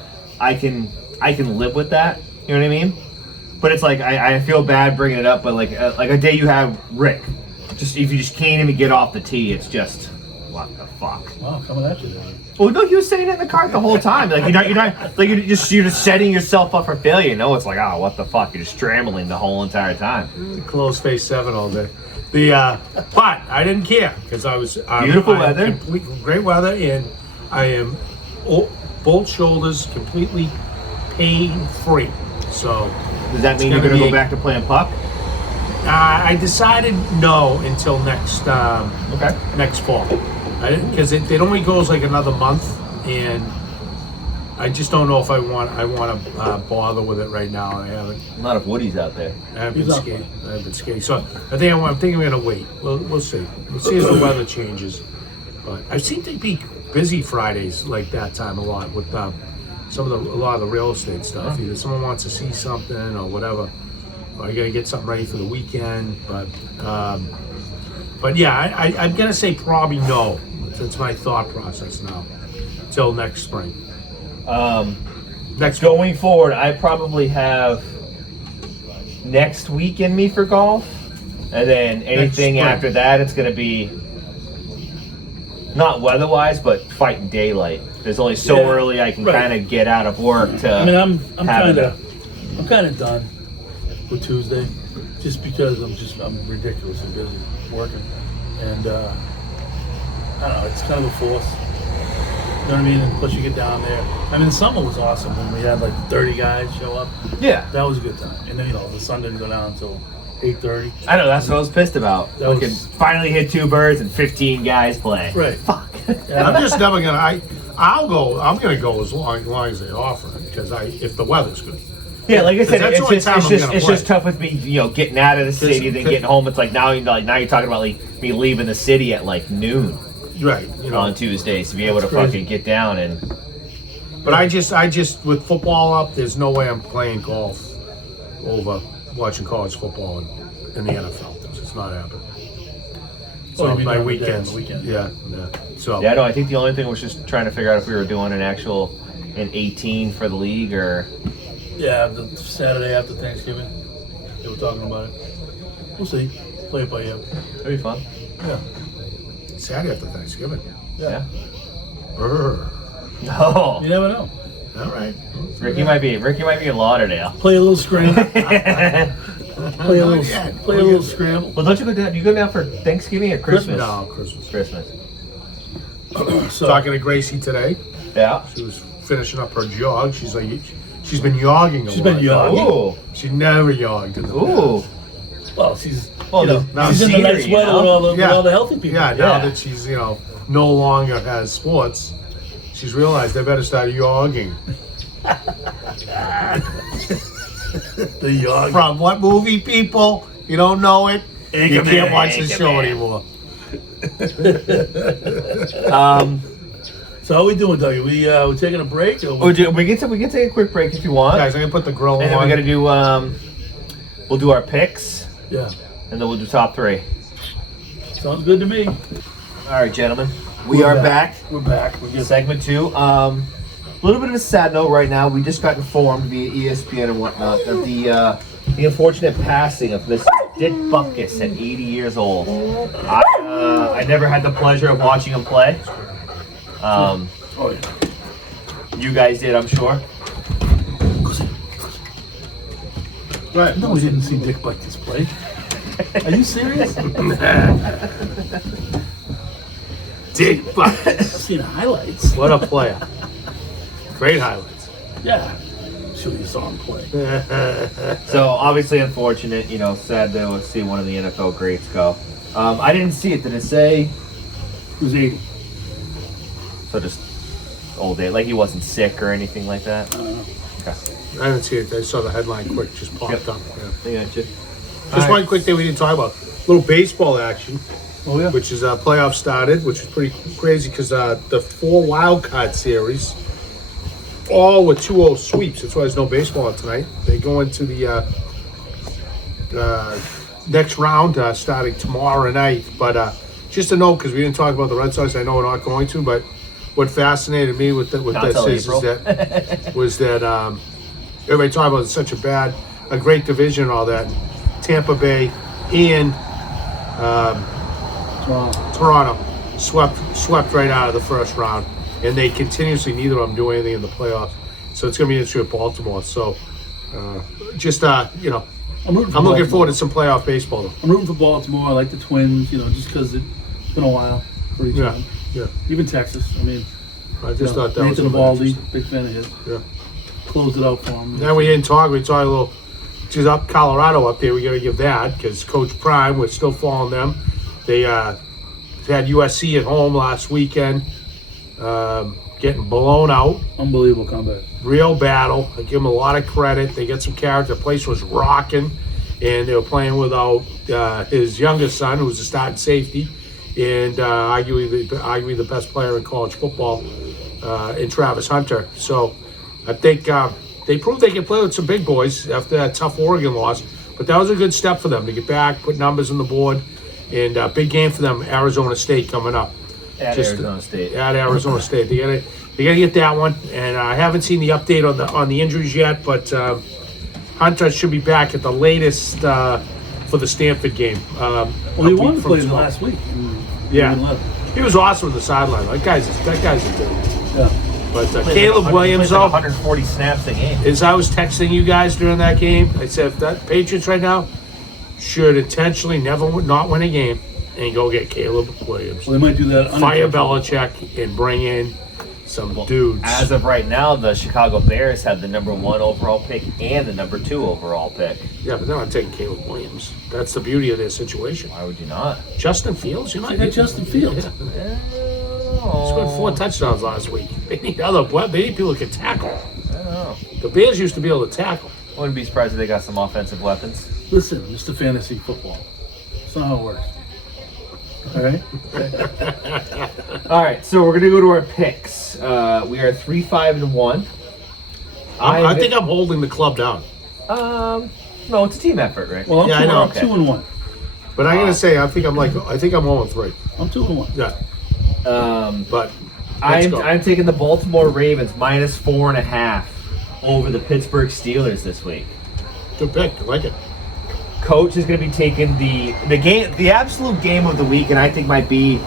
I can live with that. You know what I mean? But it's like I feel bad bringing it up, but like a day you have Rick, just if you just can't even get off the tee, it's just what the fuck. Wow, coming at you there. Well, no, he was saying it in the cart the whole time. Like you're not like you're just setting yourself up for failure. It's like what the fuck? You're just scrambling the whole entire time. Close face 7 all day. But I didn't care because Beautiful weather. Great weather, and I am both shoulders completely pain free. So Does that mean you're gonna gonna go be- back to playing puck? I decided no until next Okay. next fall. I didn't because it only goes like another month, and I just don't know if I want to bother with it right now. I haven't Not if Woody's out there. He's up. skating. So I'm thinking I'm gonna wait. We'll see. We'll see as the weather changes. But I seem to be busy Fridays like that time a lot with a lot of the real estate stuff. Either someone wants to see something or whatever. Or I gotta get something ready for the weekend. But yeah, I'm gonna say probably no. That's my thought process now. Till next spring. Next Going forward, I probably have next week in me for golf, and then anything spring. after that, it's going to be not weather-wise, but fighting daylight. There's only so Yeah, early I can right. kind of get out of work to. I mean, I'm have kind of done with Tuesday, just because I'm ridiculously busy working, and I don't know, it's kind of a force. You know what I mean? And plus you get down there. I mean, the summer was awesome when we had like 30 guys show up. Yeah, That was a good time. And then the sun didn't go down until 8:30. I know. That's what I was pissed about. That We could was- finally hit 2 birds and 15 guys play. Right. Fuck. I'm just never gonna. I'll go. I'm gonna go as long as they offer it because if the weather's good. Yeah, like I said, That's the only time I'm gonna it's play. just tough with me, getting out of the city, then getting home. It's like now you're talking about like me leaving the city at like noon Right. on Tuesdays to be able to crazy. fucking get down and. But I just with football up, there's no way I'm playing golf over watching college football in the NFL. It's just not happening. So you mean my during the day on weekends. the weekend? Yeah. So Yeah, no, I think the only thing was just trying to figure out if we were doing an 18 for the league or. Yeah, the Saturday after Thanksgiving, they were talking about it. We'll see. Play it by ear. That'd be fun. Yeah. Saturday after Thanksgiving. Yeah. Brr. No. You never know. All right. Ricky might be in Lauderdale. Play a little scramble. Play a little. Yeah. Play a little scramble. Well, don't you go down? You go down for Thanksgiving or Christmas? No, Christmas. Christmas. So Talking to Gracie today. Yeah. She was finishing up her jog. She's like, she's been yogging a She's lot. been yogging. Ooh. She never yogged in the Ooh. well, she's Well, she's in the nice scenery, weather with all the healthy people. Yeah, now Yeah. that she's, no longer has sports, she's realized they better start yogging. The yog. From what movie, people? You don't know it? You can't watch the show anymore. So how we doing, Dougie? We taking a break? Or We can take a quick break if you want. Guys, I'm gonna put the grill And then we on. got to do, we'll do our picks, Yeah. and then we'll do top 3. Sounds good to me. All right, gentlemen. We We're are back. We're back. We're good. Segment 2. A little bit of a sad note right now. We just got informed via ESPN and whatnot of the unfortunate passing of Mr. Dick Butkus at 80 years old. I never had the pleasure of watching him play. Oh, yeah. You guys did, I'm sure. Right. No, we didn't see Dick Butkus play. Are you serious? Dick Butkus. I've seen highlights. What a player. Great highlights. Yeah. Sure you saw him play. So obviously unfortunate, sad to see one of the NFL greats go. I didn't see it. Did it say? He was 80. So just old age, like he wasn't sick or anything like that. Okay. I didn't see it. I saw the headline quick, just popped Yep. up. Yeah. I gotcha. Just one quick thing we didn't talk about. Little baseball action, Oh, yeah. which is playoff started, which is pretty crazy because the 4 wild card series, all with 2-0 sweeps. That's why there's no baseball tonight. They go into the next round starting tomorrow night. But just a note, because we didn't talk about the Red Sox, I know we're not going to, but what fascinated me with Not this till is April. that everybody talking about it's such a great division and all that. Tampa Bay and Toronto swept right out of the first round, and they continuously, neither of them do anything in the playoffs. So it's going to be interesting with Baltimore. So I'm rooting for I'm looking Baltimore. forward to some playoff baseball though. I'm rooting for Baltimore. I like the Twins, just because it's been a while for each Yeah, one. yeah. Even Texas. I mean, I just thought that was Nathan a bit Eovaldi, interesting. big fan of his. Yeah. Closed it out for him. Now we didn't talk. We talked a little. She's up Colorado up there. We got to give that because Coach Prime. We're still following them. They had USC at home last weekend, getting blown out. Unbelievable comeback. Real battle. I give them a lot of credit. They got some character. The place was rocking, and they were playing without his youngest son, who was a starting safety, and arguably the best player in college football, in Travis Hunter. So I think they proved they can play with some big boys after that tough Oregon loss. But that was a good step for them to get back, put numbers on the board, and big game for them. Arizona State coming up. At Arizona State. At Arizona State, they gotta get that one. And I haven't seen the update on the injuries yet, but Hunter should be back at the latest for the Stanford game. Well, he wanted to play the last week. Yeah. They wouldn't let him. He was awesome on the sideline. That guy's a dude. Yeah. But Caleb Williams, like though, 140 snaps a game. as I was texting you guys during that game, I said if that Patriots right now should intentionally not win a game and go get Caleb Williams. Well, they might do that. Fire unintentionally. Belichick and bring in some dudes. As of right now, the Chicago Bears have the number 1 overall pick and the number 2 overall pick. Yeah, but they're not taking Caleb Williams. That's the beauty of their situation. Why would you not? Justin Fields, you're not They got Justin Fields. scored 4 touchdowns last week. They need people who can tackle. I don't know. The Bears used to be able to tackle. Wouldn't be surprised if they got some offensive weapons. Listen, Mr. Fantasy Football. That's not how it works. All right? All right, so we're gonna go to our picks. We are 3-5-1. I think I'm holding the club down. No, it's a team effort, right? Well, I'm, Yeah, two, I know. I'm 2-1. But I'm gonna say I think I'm 1-3. I'm 2-1. Yeah. But I'm go. taking the Baltimore Ravens -4.5 over the Pittsburgh Steelers this week. good pick. I like it. Coach is going to be taking the absolute game of the week, and I think might be.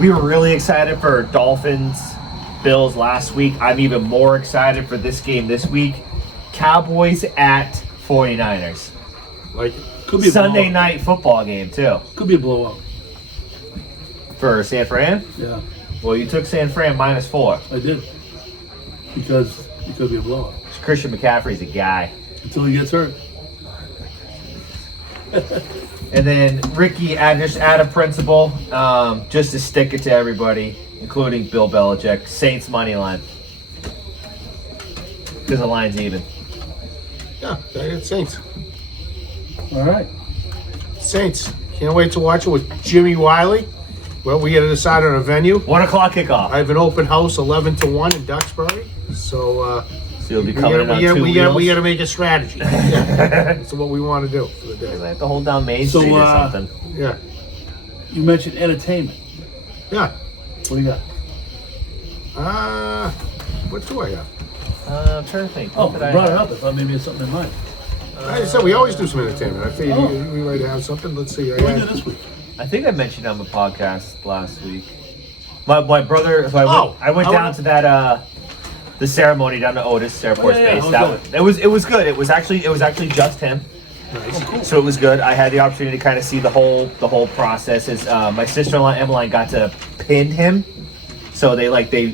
We were really excited for Dolphins, Bills last week. I'm even more excited for this game this week. Cowboys at 49ers. Like it. Could be a Sunday blowout. night football game too Could be a blowout. for San Fran. Yeah, Well, you took San Fran -4. I did. Because it could be a blowout. Christian McCaffrey's a guy. Until he gets hurt. And then Ricky, just out of principle, just to stick it to everybody, including Bill Belichick, Saints money line. Because the line's even. Yeah, it's Saints. All right. Saints. Can't wait to watch it with Jimmy Wiley Well, we got to decide on a venue. 1 o'clock kickoff. I have an open house 11 to 1 in Duxbury. So, So you'll be coming in on two we wheels. got to make a strategy. Yeah. That's what we want to do for the day. I have to hold down Main Street or something. Yeah. You mentioned entertainment. Yeah. What do you got? What do I have? I'm trying to think. Oh, What I did brought it have? up. I thought maybe it's something in mind. Like I said, we always do some entertainment. I figured Oh. we might have something. Let's see. What do we do this week? I think I mentioned on the podcast last week. My brother. So I went I down wanna- to that the ceremony down to Otis Air Force yeah, Base. how That was it was good. It was actually just him. Nice. So it was good. I had the opportunity to kind of see the whole process. As my sister-in-law Emmeline got to pin him, so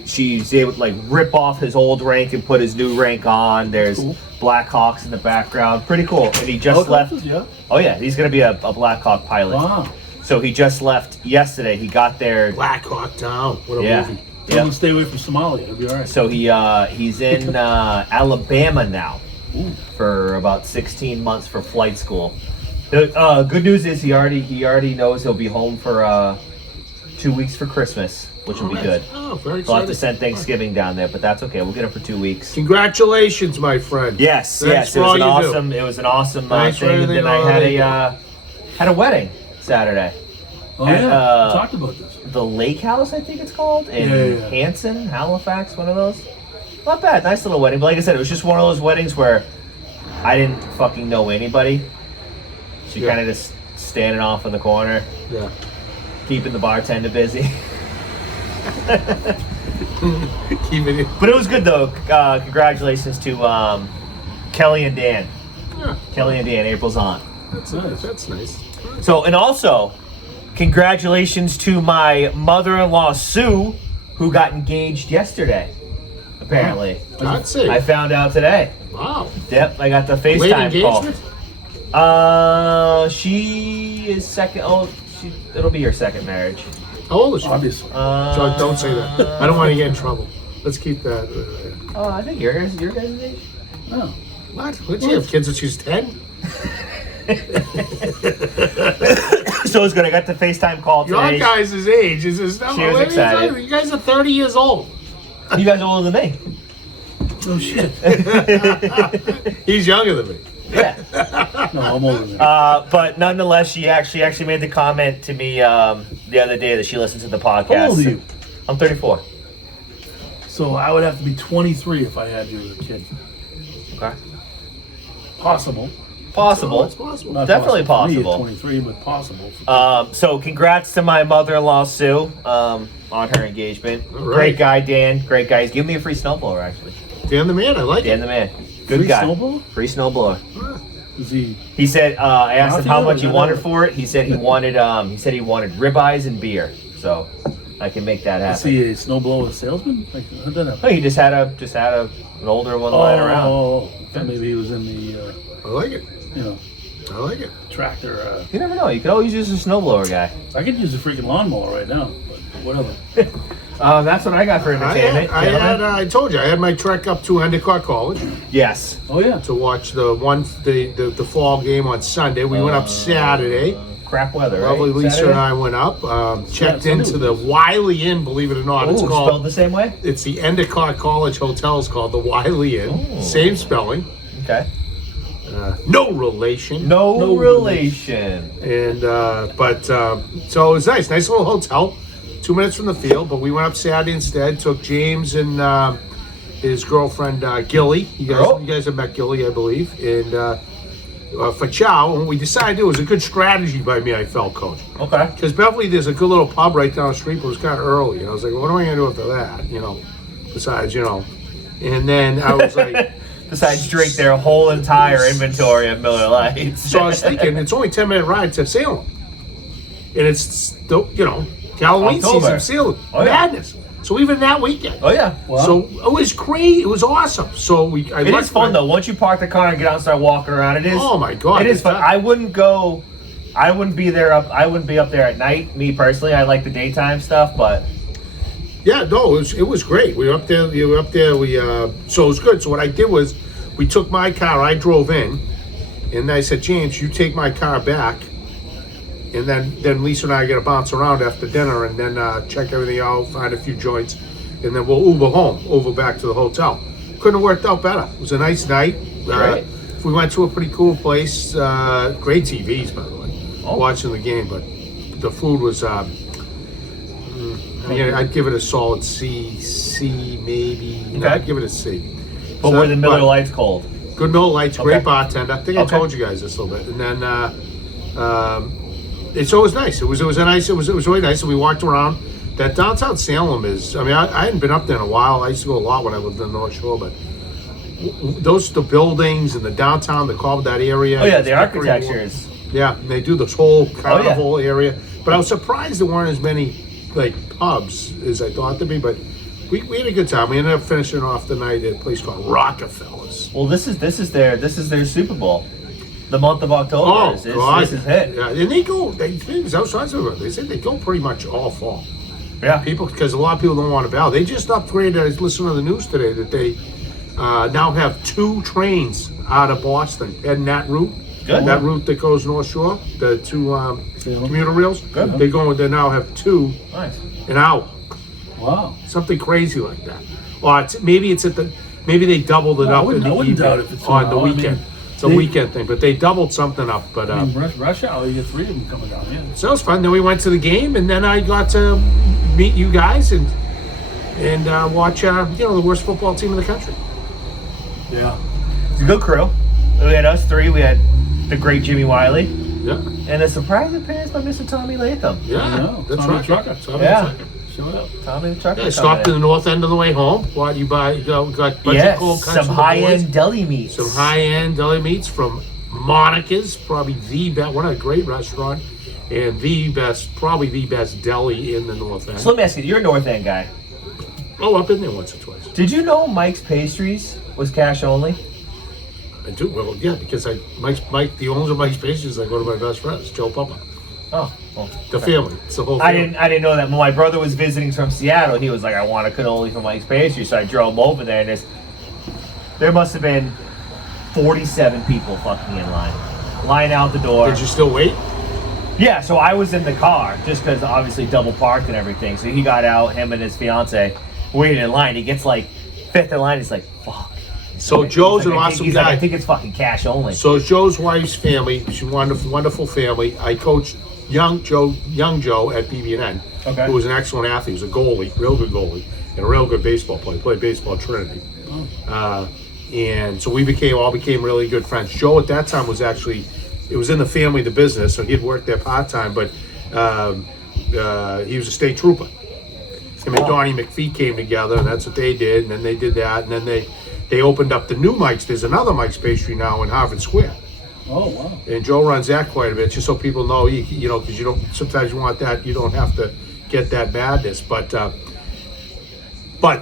she's able to rip off his old rank and put his new rank on. There's Cool. Blackhawks in the background, pretty cool. And he just left. Yeah. Oh yeah, he's gonna be a Blackhawk pilot. Wow. So he just left yesterday. He got there. Black Hawk Down. What a Yeah. movie. Tell Yep. him to stay away from Somalia. It'll be all right. So he's in Alabama now for about 16 months for flight school. The good news is he already knows he'll be home for 2 weeks for Christmas, which will be good. Oh, very We'll have to exciting. send Thanksgiving down there, but that's okay. We'll get him for 2 weeks. Congratulations, my friend. Yes, Thanks yes, for it was all an you do. awesome. It was an awesome Thanks for thing. And everything then I all had you had a wedding Saturday. Oh, at, yeah. uh, We talked about this. The Lake House, I think it's called, in Yeah. Hanson, Halifax, one of those. Not bad, nice little wedding. But like I said, it was just one of those weddings where I didn't fucking know anybody. So you Yeah. kind of just standing off in the corner, Yeah. keeping the bartender busy. Keeping it. But it was good though. Congratulations to Kelly and Dan. Yeah, Kelly and Dan, April's aunt. that's nice. That's nice. So, and also, congratulations to my mother-in-law Sue, who got engaged yesterday. Apparently, That's it. I found out today. Wow. Yep, I got the Late FaceTime call. engagement? She is second. Oh, it'll be her second marriage. How old is she? Obviously. So don't say that. I don't want to get in trouble. Let's keep that. I think your guys' age. Oh. What? Would she have kids when she's 10? So it's good. I got the FaceTime call Your today. guys' age is this number. She was excited. You guys are 30 years old. You guys are older than me. Oh, shit. He's younger than me. Yeah. No, I'm older than that. But nonetheless, she actually made the comment to me the other day that she listened to the podcast. How old are you? I'm 34. So I would have to be 23 if I had you as a kid. Okay. Possible. Possible. It's possible. Not Definitely possible. possible. For me at 23, but possible. So congrats to my mother-in-law Sue on her engagement. All right. Great guy, Dan. Great guy. He's giving me a free snowblower actually. Dan the man, I like Dan it. the man. Good Free guy. snowblower? Free snowblower. Is he? He said I asked him how Mafia much he or wanted whatever? for it. He said he wanted ribeyes and beer. So I can make that Is happen. he a snowblower salesman? Like, how did that happen? No, he just had an older one lying around. Oh, maybe he was in the, I like it. I like it. tractor. You never know. You could always use a snowblower guy. I could use a freaking lawnmower right now, but whatever. That's what I got for entertainment. gentlemen. I told you, I had my trek up to Endicott College Yes. Oh, yeah. to watch the fall game on Sunday. We went up Saturday. Crap weather. Right? Lovely Lisa Saturday? and I went up, checked Sunday into was the nice. Wiley Inn, believe it or not. Ooh, It's spelled called, the same way. it's the Endicott College Hotel is called the Wiley Inn. Ooh. Same spelling. Okay. No relation. No relation. And so it was nice little hotel, 2 minutes from the field. But we went up Saturday instead. Took James and his girlfriend Gilly. You guys have met Gilly, I believe. And for chow, and what we decided to do was a good strategy by me. I felt, Coach, Okay. because Beverly, there's a good little pub right down the street, but it was kind of early. And I was like, what am I going to do after that? Besides, And then I was like. Besides drink their whole entire inventory of Miller Lights. So I was thinking, it's only 10-minute ride to Salem, and it's still, Halloween October. season, Salem, Oh, yeah. madness. So even that weekend, Oh yeah. Wow. so it was great. It was awesome. So It is fun though. Once you park the car and get out and start walking around, it is. Oh my God, It is it's fun. fun. I wouldn't be up there at night. Me personally, I like the daytime stuff, but Yeah, no, it was great. We were up there. So it was good. So what I did was, we took my car. I drove in, and I said, James, you take my car back, and then Lisa and I got to bounce around after dinner, and then check everything out, find a few joints, and then we'll Uber back to the hotel. Couldn't have worked out better. It was a nice night. Great. We went to a pretty cool place. Great TVs, by the way, watching the game, but the food was. I'd give it a solid C maybe. Okay. I'd give it a C. But were the Miller Lights cold? Good Miller Lights, great bartender. I think I Okay. told you guys this a little bit. And then it was nice. It was really nice. And we walked around. That downtown Salem is. I mean, I hadn't been up there in a while. I used to go a lot when I lived in the North Shore, but the buildings and the downtown, that area. Oh yeah, the architecture is. Yeah, and they do this whole carnival area. But I was surprised there weren't as many like pubs as I thought there'd be. But we had a good time. We ended up finishing off the night at a place called Rockefeller's. Well, this is their Super Bowl. The month of October. Oh, This God. is it. Yeah, and they said they go pretty much all fall. Yeah. Because a lot of people don't want to bow. They just upgraded. I was listening to the news today that they now have 2 trains out of Boston heading that route. Good. That route that goes North Shore, the 2 commuter rails. Good. They now have 2 Nice. an hour. Wow. Something crazy like that. Or maybe they doubled it up in the I wouldn't evening doubt if it's on the an hour. I weekend. mean, It's a weekend thing, but they doubled something up. But rush hour, you get 3 of them coming down here. so it was fun. Then we went to the game, and then I got to meet you guys and watch the worst football team in the country. Yeah. It's a good crew. We had us 3. We had the great Jimmy Wiley Yeah, and a surprise appearance by Mr. Tommy Latham. yeah, I know. that's Tommy right. Trucker. Tommy Yeah. Trucker. Showed up. Tommy the trucker. Yeah, I stopped in the north end on the way home. Got a bunch of cold cuts some for the high boys. end deli meats. Some high-end deli meats from Monica's, probably the best, one of a great restaurant, and probably the best deli in the North End. So let me ask you, you're a North End guy. Oh, I've been there once or twice. Did you know Mike's Pastries was cash only? I do, well, yeah, because Mike, the owner of Mike's Pastries is like one of my best friends, Joe Papa. Oh, well, The family, it's the whole I family. didn't know that. When my brother was visiting from Seattle, he was like, I want a cannoli from Mike's Pastry. So I drove him over there, and there must have been 47 people fucking in line out the door. Did you still wait? Yeah, so I was in the car, just because obviously double parked and everything. So he got out, him and his fiance waiting in line. He gets like 5th in line, he's like, fuck. So Joe's an He's like, awesome he's guy. Like, I think it's fucking cash only. So Joe's wife's family, she's a wonderful family. I coached young Joe at BB&N, Okay. who was an excellent athlete. He was a goalie, real good goalie, and a real good baseball player. He played baseball at Trinity. And so we all became really good friends. Joe at that time was actually, it was in the family, the business, so he'd worked there part-time, but he was a state trooper. Him and Donnie McPhee came together, and that's what they did, and then they did that, and then they opened up the new Mike's. There's another Mike's Pastry now in Harvard Square. Oh, wow. And Joe runs that quite a bit, just so people know, you know, because you don't, sometimes you want that, you don't have to get that madness, but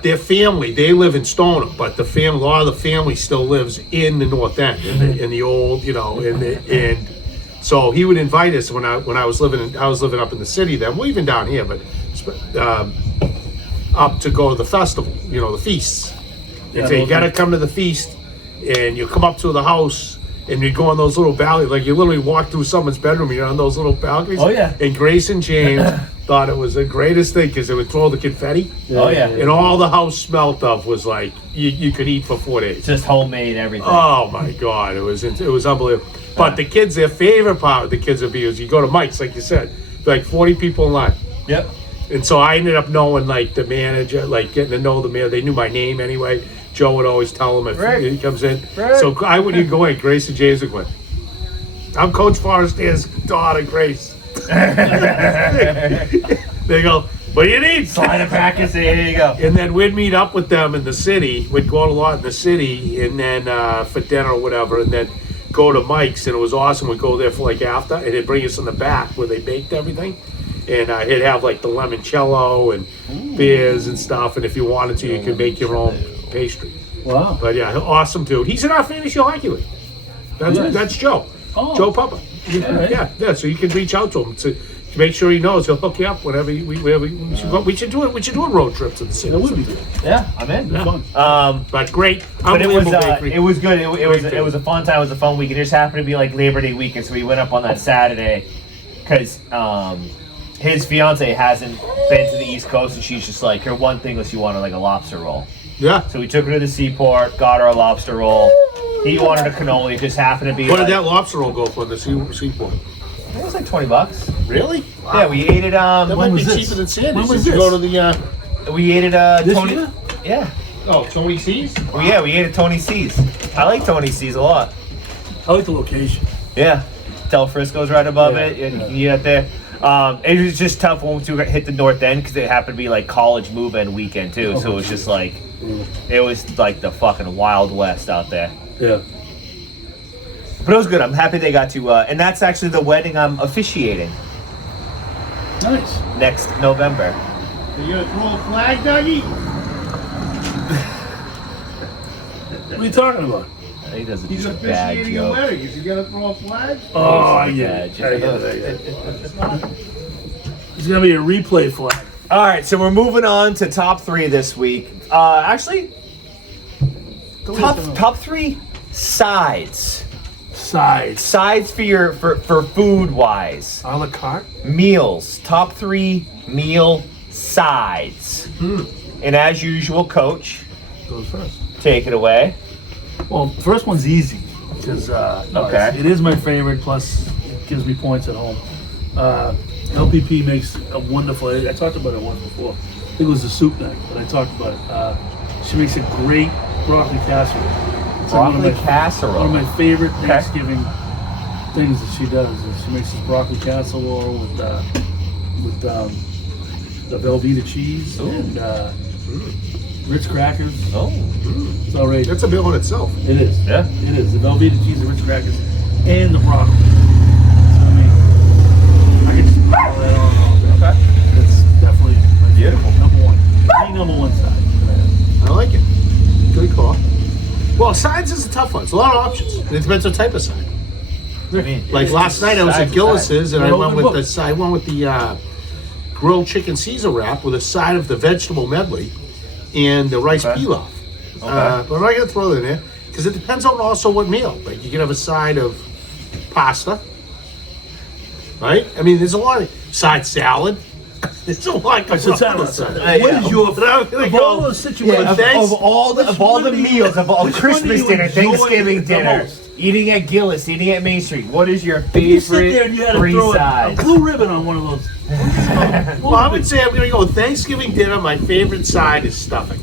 their family, they live in Stoneham, but the family, a lot of the family still lives in the North End, in the old, you know, and so he would invite us when I was living up in the city then, well, even down here, but up to go to the festival, you know, the feasts. And say, you gotta come to the feast, and you come up to the house, and you go on those little balconies, like you literally walk through someone's bedroom, you're on those little balconies. Oh, yeah. And Grace and James thought it was the greatest thing because they would throw the confetti. Oh, yeah. And all the house smelt of was like, you could eat for 4 days. Just homemade everything. Oh my God, it was unbelievable. But the kids, their favorite part of the kids would be is you go to Mike's, like you said, like 40 people in line. Yep. And so I ended up knowing like the manager, like getting to know the man. They knew my name anyway. Joe would always tell him if Rick. he comes in. Rick. So I wouldn't go in. Grace and James would go in. I'm Coach Forrester's daughter, Grace. They go, what do you need? Slide it back and say, here you go. And then we'd meet up with them in the city. We'd go out a lot in the city, and then for dinner or whatever, and then go to Mike's, and it was awesome. We'd go there for like after, and they'd bring us in the back where they baked everything, and it'd have like the limoncello and beers and stuff. And if you wanted to, you could make your own pastry. Wow. But yeah, awesome dude. He's in our fantasy hockey league. That's Joe. Oh. Joe Papa. Yeah. So you can reach out to him to make sure he knows. He'll hook you up whenever we should go. We should do it. We should do a road trip to the city. That would be good. Yeah, I'm in. Fun. But great, But it was unbelievable bakery. it was good. It was a fun time. It was a fun week. It just happened to be like Labor Day weekend, so we went up on that Saturday. because his fiance hasn't been to the East Coast, and she's just like, her one thing was she wanted like a lobster roll. Yeah. So we took her to the seaport, got her a lobster roll. He wanted a cannoli. It just happened to be. What did that lobster roll go for in the seaport? It was like $20. Really? Yeah, we ate it. That might be was this? cheaper than Sandy's. When was Did you this? go to the? We ate it. This Tony. year? Yeah. Oh, Tony C's. Well, yeah, we ate at Tony C's. I like Tony C's a lot. I like the location. Yeah. Del Frisco's right above Yeah, it. You yeah. can get it there. It was just tough when we hit the north end because it happened to be like college move-in weekend too. So it was just like, it was like the fucking Wild West out there. Yeah. But it was good. I'm happy they got to, and that's actually the wedding I'm officiating Nice. next November. Are you gonna throw a flag, Dougie? What are you talking about? He does He's a bad officiating a joke. wedding. Is he gonna throw a flag? Oh, He's a yeah. bad joke. It's going to be a replay flag. All right, so we're moving on to top three this week. Actually, top three sides. Sides for your for food wise. A la carte? Meals. Top three meal sides. And as usual, Coach, Goes first. take it away. Well, first one's easy because Okay. it is my favorite. Plus, it gives me points at home. LPP makes a wonderful. I talked about it once before. I think it was the soup night, but I talked about it. She makes a great broccoli casserole. It's like Broccoli casserole. One of my favorite Thanksgiving things that she does is she makes this broccoli casserole with the Velveeta cheese and Ritz crackers. Oh, It's already. That's a bill in itself. It is. yeah. It is. The Velveeta cheese, the Ritz crackers, and the broccoli. So, I mean, I can just pile that on all day. Okay. That's definitely my Beautiful. number one. The number one side. I like it. Good call. Well, sides is a tough one. It's a lot of options. It depends what type of side. I mean, Like last night, I was at sides. Gillis's and I Well, went open with book. the side. I went with the grilled chicken Caesar wrap with a side of the vegetable medley and the rice Okay. pilaf. But I'm not gonna throw that in there because it depends on also what meal. Like you can have a side of pasta, right? I mean, there's a lot of side salad. There's a lot of salad. side. What is your But I'm gonna of go- all those situations? Yeah, Thanks. of all the do you- meals, of all which one Christmas do you dinner, enjoy Thanksgiving the dinner, most? eating at Gillis, eating at Main Street, what is your You sit there and you favorite had to three throw a sides? blue ribbon on one of those. Well, I would say I'm gonna go with Thanksgiving dinner. My favorite side is stuffing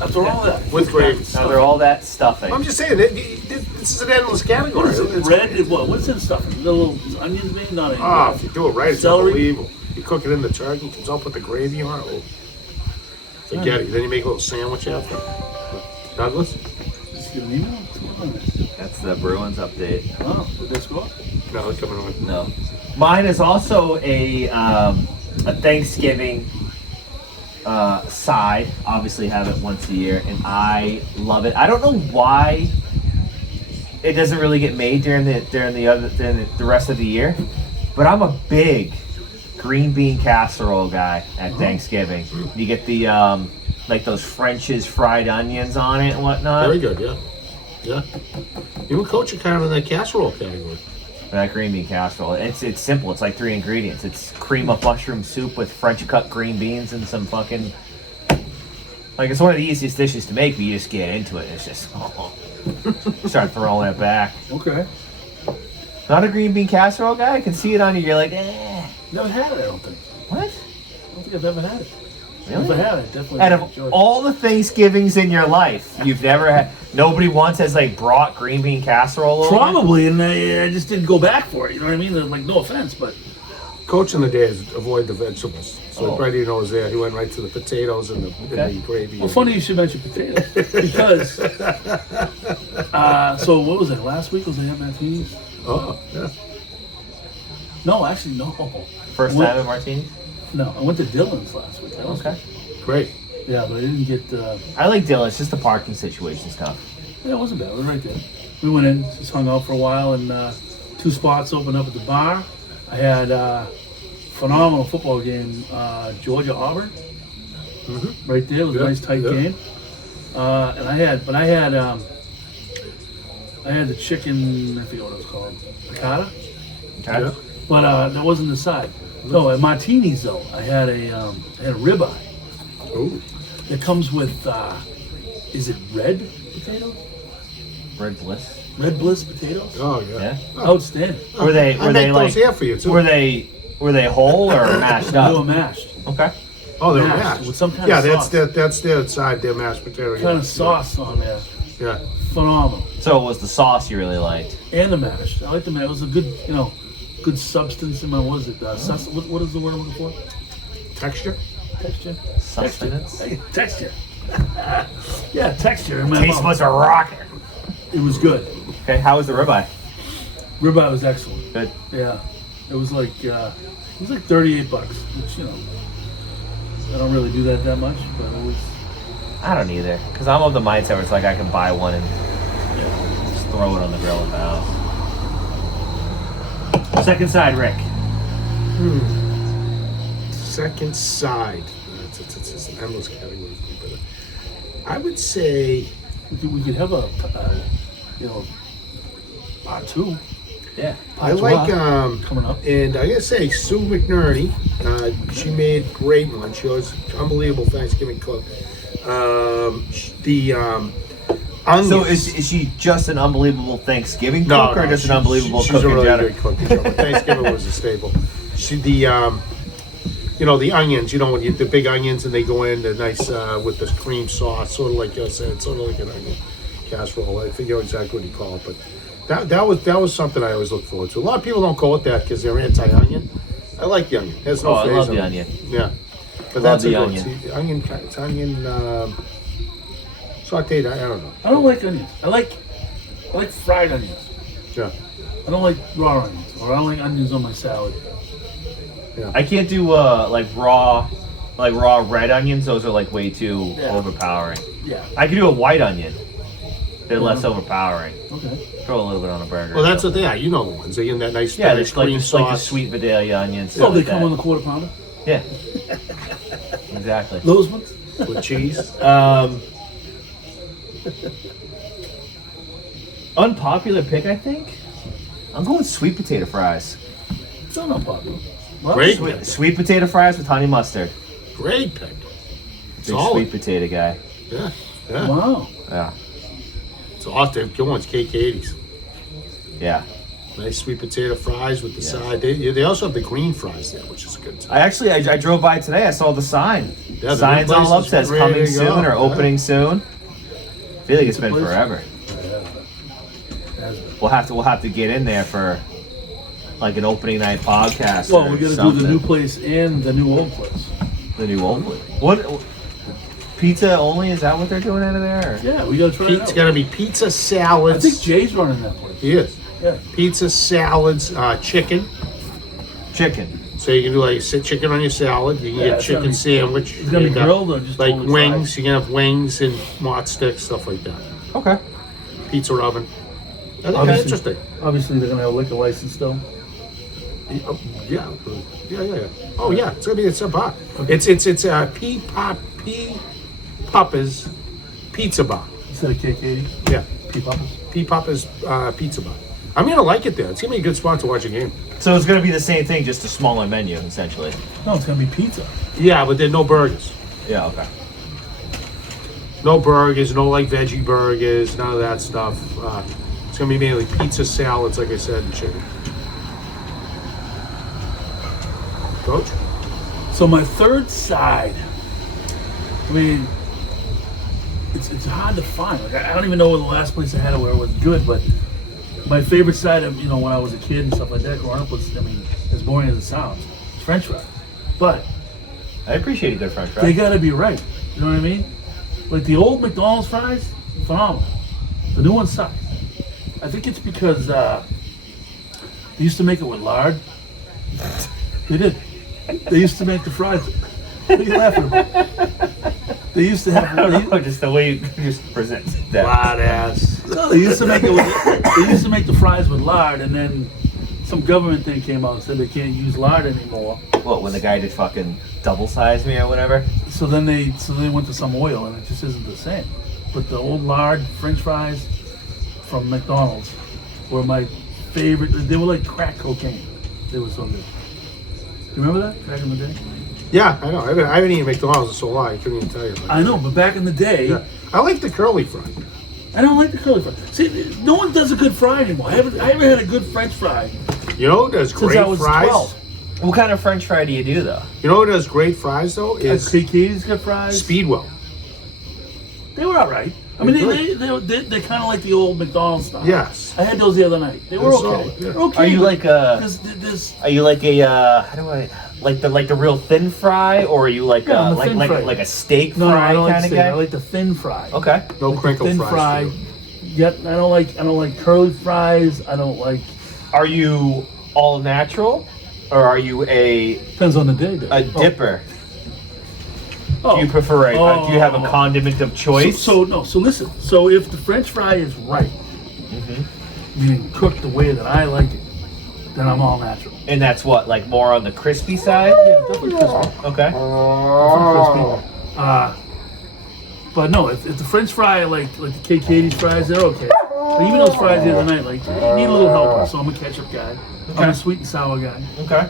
After all that. with gravy. After all that stuffing. I'm just saying that this is an endless category. What is it? It's- Red is what? What's in stuffing? The little onions, maybe? Not Ah, if you do it right, it's Celery? unbelievable. You cook it in the turkey, comes out, put the gravy on it. Oh, forget it. Then you make a little sandwich after. Douglas? Just get an email? What's going on there? That's the Bruins update. Oh, did they score? No, it's coming on. No. Mine is also a Thanksgiving side. Obviously, have it once a year, and I love it. I don't know why it doesn't really get made during the rest of the year, but I'm a big green bean casserole guy at Thanksgiving. You get the like those French's fried onions on it and whatnot. Very good, yeah. Yeah. You and Coach are kind of in that casserole category. That green bean casserole. It's simple. It's like 3 ingredients. It's cream of mushroom soup with French cut green beans and some fucking. Like it's one of the easiest dishes to make, but you just get into it. And it's just start throwing it back. Okay. Not a green bean casserole guy. I can see it on you. You're like, eh. Never had it, I don't think. What? I don't think I've ever had it. Really? If I had it, definitely. Out of enjoyed it. all the Thanksgivings in your life, you've never had. Nobody once has like brought green bean casserole over. Probably, and I just didn't go back for it. You know what I mean? Like, no offense, but Coach in the day is avoid the vegetables. So Oh. he probably didn't know it was there. He went right to the potatoes and the gravy. well, funny you should mention potatoes because. So what was it? Last week was I at Martini's? Oh, yeah. No, actually, no. First What? time in Martini? No, I went to Dylan's last week. That was Okay. Great. Yeah, but I didn't get. I like Dylan. It's just the parking situation's tough. Yeah, it wasn't bad. It was right there. We went in, just hung out for a while, and 2 spots opened up at the bar. I had a phenomenal football game, Georgia Auburn. Right there, it was a Yeah, nice tight yeah. game. And I had the chicken. I forget what it was called, piccata. Okay. Yeah. But that wasn't the side. No, at Martini's though, I had a ribeye. Ooh. It comes with, is it red potatoes? Red Bliss. Red Bliss potatoes? Oh yeah. Yeah. Outstanding. Were they I make like those here for you too. were they whole or mashed They were up? mashed. Okay. Oh, they're mashed mashed with some kind yeah, of sauce. that's their side. Their mashed potato. Kind of sauce on there. Yeah. Phenomenal. So it was the sauce you really liked. And the mash. I like the mash. It was a good, good substance in my, what is it? What is the word I'm looking for? Texture. Texture? Sustenance. Texture. Yeah, texture in my Taste mouth. buds are rocking. It was good. Okay, how was the ribeye? Ribeye was excellent. Good. Yeah. It was like $38, which, I don't really do that much, but it was, I don't either, because I'm of the mindset where it's like I can buy one and just throw it on the grill at the house. Second side, Rick. Second side. It's an endless category. But I would say. we could have a part two. Yeah. I like coming up. and I gotta say Sue McNerney, she made great one. She was unbelievable Thanksgiving cook. The onions. So is she just an unbelievable Thanksgiving No, cook or no, just an unbelievable she's cook a in really general? good cook in general. Thanksgiving was a staple. She the onions, when the big onions and they go in, they're nice with this cream sauce, sort of like you said, sort of like an onion casserole. I forget exactly what you call it, but that was something I always look forward to. A lot of people don't go with that because they're anti-onion. I like the onion. There's no I phase love on the it. onion. Yeah, but Love that's a the good onion. one. See, it's onion sauteed. I don't know. I don't like onions. I like fried onions. Yeah, I don't like raw onions, or I don't like onions on my salad. I can't do like raw red onions. Those are like way too Yeah. overpowering. Yeah. I can do a white onion. They're less overpowering. Okay. Throw a little bit on a burger. well, that's what they are. You know the ones. They get that nice, Yeah, nice it's like cream just like the sauce. sweet Vidalia onions. Oh, stuff they like come that. on the quarter pounder. Yeah. Exactly. Those ones. with cheese. Unpopular pick, I think. I'm going sweet potato fries. It's not unpopular. Well, Great. Sweet potato fries with honey mustard. Great pick. Big Solid. sweet potato guy. Yeah, yeah. Wow. Yeah. It's awesome. Good ones, KK80s. Yeah. Nice sweet potato fries with the side. They also have the green fries there, which is a good time. I drove by today. I saw the sign. Yeah, the Signs new all place up is says ready coming to soon go. or Yeah. opening soon. I feel like it's been place? forever. Has- We'll have to get in there for like an opening night podcast. Well, or we got to do something. the new place and the new old place. The new old one. What? Pizza only? Is that what they're doing out of there? or- Yeah, we got to try it It's out. going to be pizza I salads. think Jay's running that place. He is. Yeah. Pizza salads, chicken. Chicken. So you can do like chicken on your salad. You can Yeah, get it's gonna chicken be- sandwich. It's gonna You be got, grilled or just like totally wings. You can have wings and mott sticks, stuff like that. Okay. Pizza oven. I think that's Obviously- interesting. Obviously, they're gonna have a liquor license still. Yeah. Oh yeah, it's gonna be a bar. It's P Papa's Pizza Bar. Instead of KK80, Yeah, P-Papas. P Papa's Pizza Bar. I'm gonna like it there. It's gonna be a good spot to watch a game. So it's going to be the same thing, just a smaller menu, essentially. No, it's gonna be pizza. Yeah, but there are no burgers. Yeah. Okay. No burgers, no like veggie burgers, none of that stuff. It's gonna be mainly pizza salads, like I said, and chicken. Coach? So my third side, I mean, it's hard to find. Like I don't even know where the last place I had it where it was good, but my favorite side of when I was a kid and stuff like that growing up was, as boring as it sounds, it's French fries. But I appreciate a good French fry. they gotta be right. You know what I mean? Like the old McDonald's fries, phenomenal. The new ones suck. I think it's because they used to make it with lard. They did. They used to make the fries. What are you laughing about? They used to have. I don't know, just the way you just present that. Flat ass. No, they used to make it. They used to make the fries with lard, and then some government thing came out and said they can't use lard anymore. What, when the guy did fucking double size me or whatever? So then they went to some oil, and it just isn't the same. But the old lard French fries from McDonald's were my favorite. They were like crack cocaine. They were so good. Do you remember that back in the day? Yeah, I know. I haven't eaten McDonald's in so long. I couldn't even tell you. I know, but back in the day, Yeah. I like the curly fry. I don't like the curly fry. See, no one does a good fry anymore. I haven't had a good French fry You know who does since great I was fries? 12. What kind of French fry do you do though? You know who does great fries though? Is KK's got fries. Speedwell. They were all right. I mean, They're they're kind of like the old McDonald's style. Yes. I had those the other night. They were They're okay. solid, yeah. They're okay. Are you like a? This, Are you like a? How do I? Like the real thin fry, or are you like Yeah, I'm a like thin like fry. like a steak no, fry I don't like kind of steak. I guy? like the thin fry. Okay. No Like the crinkle thin fries. fry. for you. Yep. I don't like curly fries. I don't like. Are you all natural, or are you a Depends on the day. Though. dipper? Oh. Do you prefer a? Do you have a Oh. condiment of choice? So listen. So if the French fry is right, meaning cooked the way that I like it, then I'm all natural. And that's what, like more on the crispy side? Yeah, definitely crispy. Okay. Definitely crispy. But no, if the French fry like the KK's fries, they're okay. But even those fries the other night, like you need a little help. So I'm a ketchup guy. I'm a sweet and sour guy. Okay.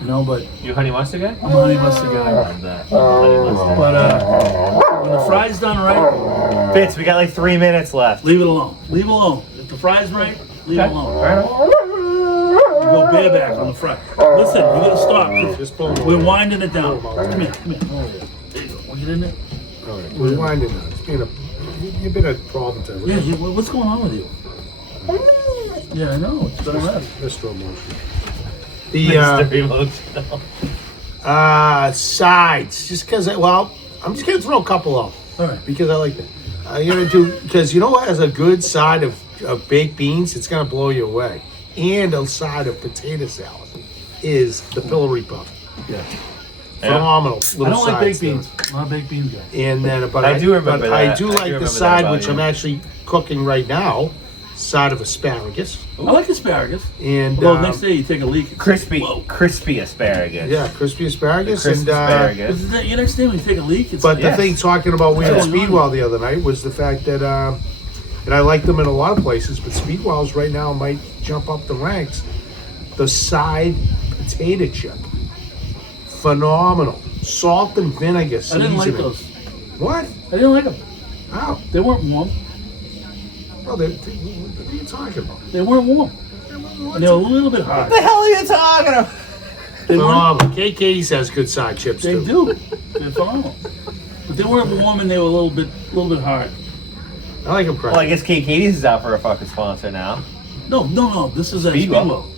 You know, but You honey mustard guy? I'm a honey mustard guy. Love that. Honey mustard. But when the fry's done right, Fitz, we got like 3 minutes left. leave it alone. Leave it alone. If the fry's right, leave it alone. Right on. You go bareback on the fry. Listen, you gotta stop. Just pull them We're over. winding it down. Come here. There you go. We'll get in there. All right. We're winding down. You've been a problem to Yeah, what's going on with you? Yeah, I know. It's been a rest. Mr. Emotion. Mr. The Emotional. sides, just because. Well, I'm just gonna throw a couple out All right. because I like that. I'm gonna do because you know what has a good side of baked beans. It's gonna blow you away. And a side of potato salad is the pillory puff. Yeah. Phenomenal. Little I don't like baked sides there. beans. I'm not a baked beans guy. And then, but I do remember but that. I do I do like remember the that side about which you. I'm actually cooking right now. Side of asparagus. I like asparagus. And Well, next day you take a leak. Crispy, Whoa. crispy asparagus. yeah, crispy asparagus. Crispy and asparagus. Isn't that your next day when you take a leak? It's But Yes. the thing talking about we had What's going on? Speedwell the other night was the fact that, and I like them in a lot of places, but Speedwells right now might jump up the ranks. The side potato chip, phenomenal. Salt and vinegar I seasoning. didn't like those. What? I didn't like them. How? They weren't warm. Well, what are you talking about? They weren't warm. And they were a little bit hard. What the hell are you talking about? They weren't. Phenomenal. Katie's has good side chips They too. do. They're phenomenal. But they weren't warm and they were a little bit hard. I like them Well, I crunchy. guess Katie's is out for a fucking sponsor now. No. This is a Speedwell. Speedwell.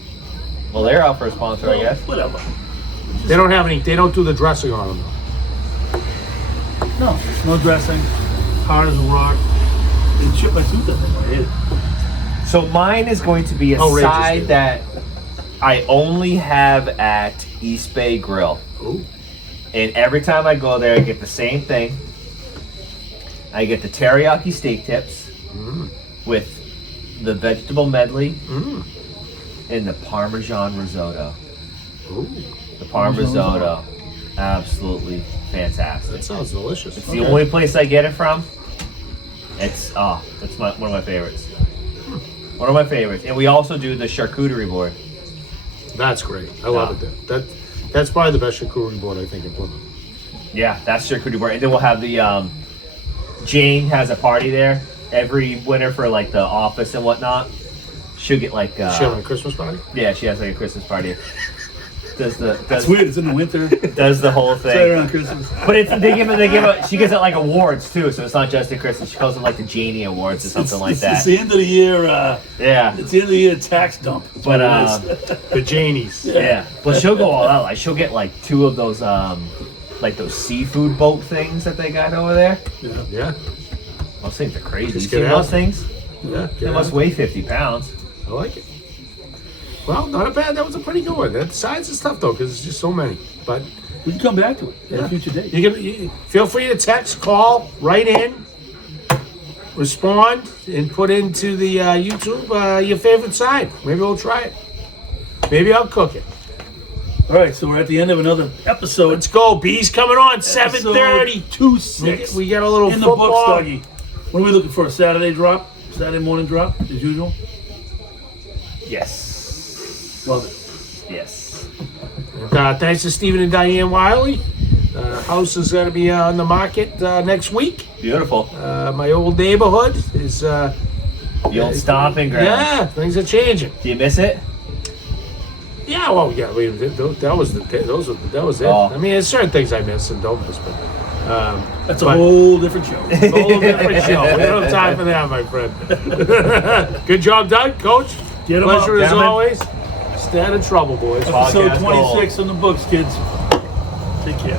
Well, they're out for a sponsor, I guess. Whatever. They don't have any. They don't do the dressing on them. No dressing. Hard as a rock. They chip my tooth up. I hate it. So mine is going to be a Outrageous, side dude. that I only have at East Bay Grill. Ooh. And every time I go there, I get the same thing. I get the teriyaki steak tips with the vegetable medley and the Parmesan risotto. Ooh. The Parm risotto, absolutely fantastic. That sounds delicious. It's the only place I get it from. It's one of my favorites. One of my favorites. And we also do the charcuterie board. That's great. I love it. That's probably the best charcuterie board I think in Plymouth. Yeah, that's charcuterie board. And then we'll have the Jane has a party there every winter for like the office and whatnot. She'll get like She having a Christmas party? yeah, she has like a Christmas party. Does It's weird. It's in the winter. does the whole It's right thing. around Christmas. But it's she gives it like awards too, so it's not just the Christmas. She calls them like the Janie Awards or something like It's that. the end of the year. Yeah. It's the end of the year tax dump. That's But what it is. The Janies. yeah. But she'll go all out. Like she'll get like 2 of those like those seafood boat things that they got over there. Yeah. Those things are crazy. You Just seen get those out. things? Yeah. They must weigh 50 pounds. I like it. Well, not a bad. That was a pretty good one. That size is tough though because it's just so many. But We can come back to it at a future date. you feel free to text, call, write in, respond, and put into the YouTube your favorite side. Maybe we'll try it. Maybe I'll cook it. All right, so we're at the end of another episode. Let's go. B's coming on 7:30. 2-6. We got a little in the football. books, doggy. What are we looking for? A Saturday drop? Saturday morning drop, as usual? Yes. Love it. Yes. Thanks to Stephen and Diane Wiley. House is going to be on the market next week. Beautiful. My old neighborhood is. The old stomping ground. Yeah, things are changing. Do you miss it? Yeah, well, yeah. That was it. Oh. I mean, there's certain things I miss and don't miss, but. That's a whole different show. A whole different show. We don't have time for that, my friend. Good job done, Coach. Get 'em Pleasure up, as gentlemen. always. Stay out of trouble, boys. Episode Podcast 26 on the books, kids. Take care.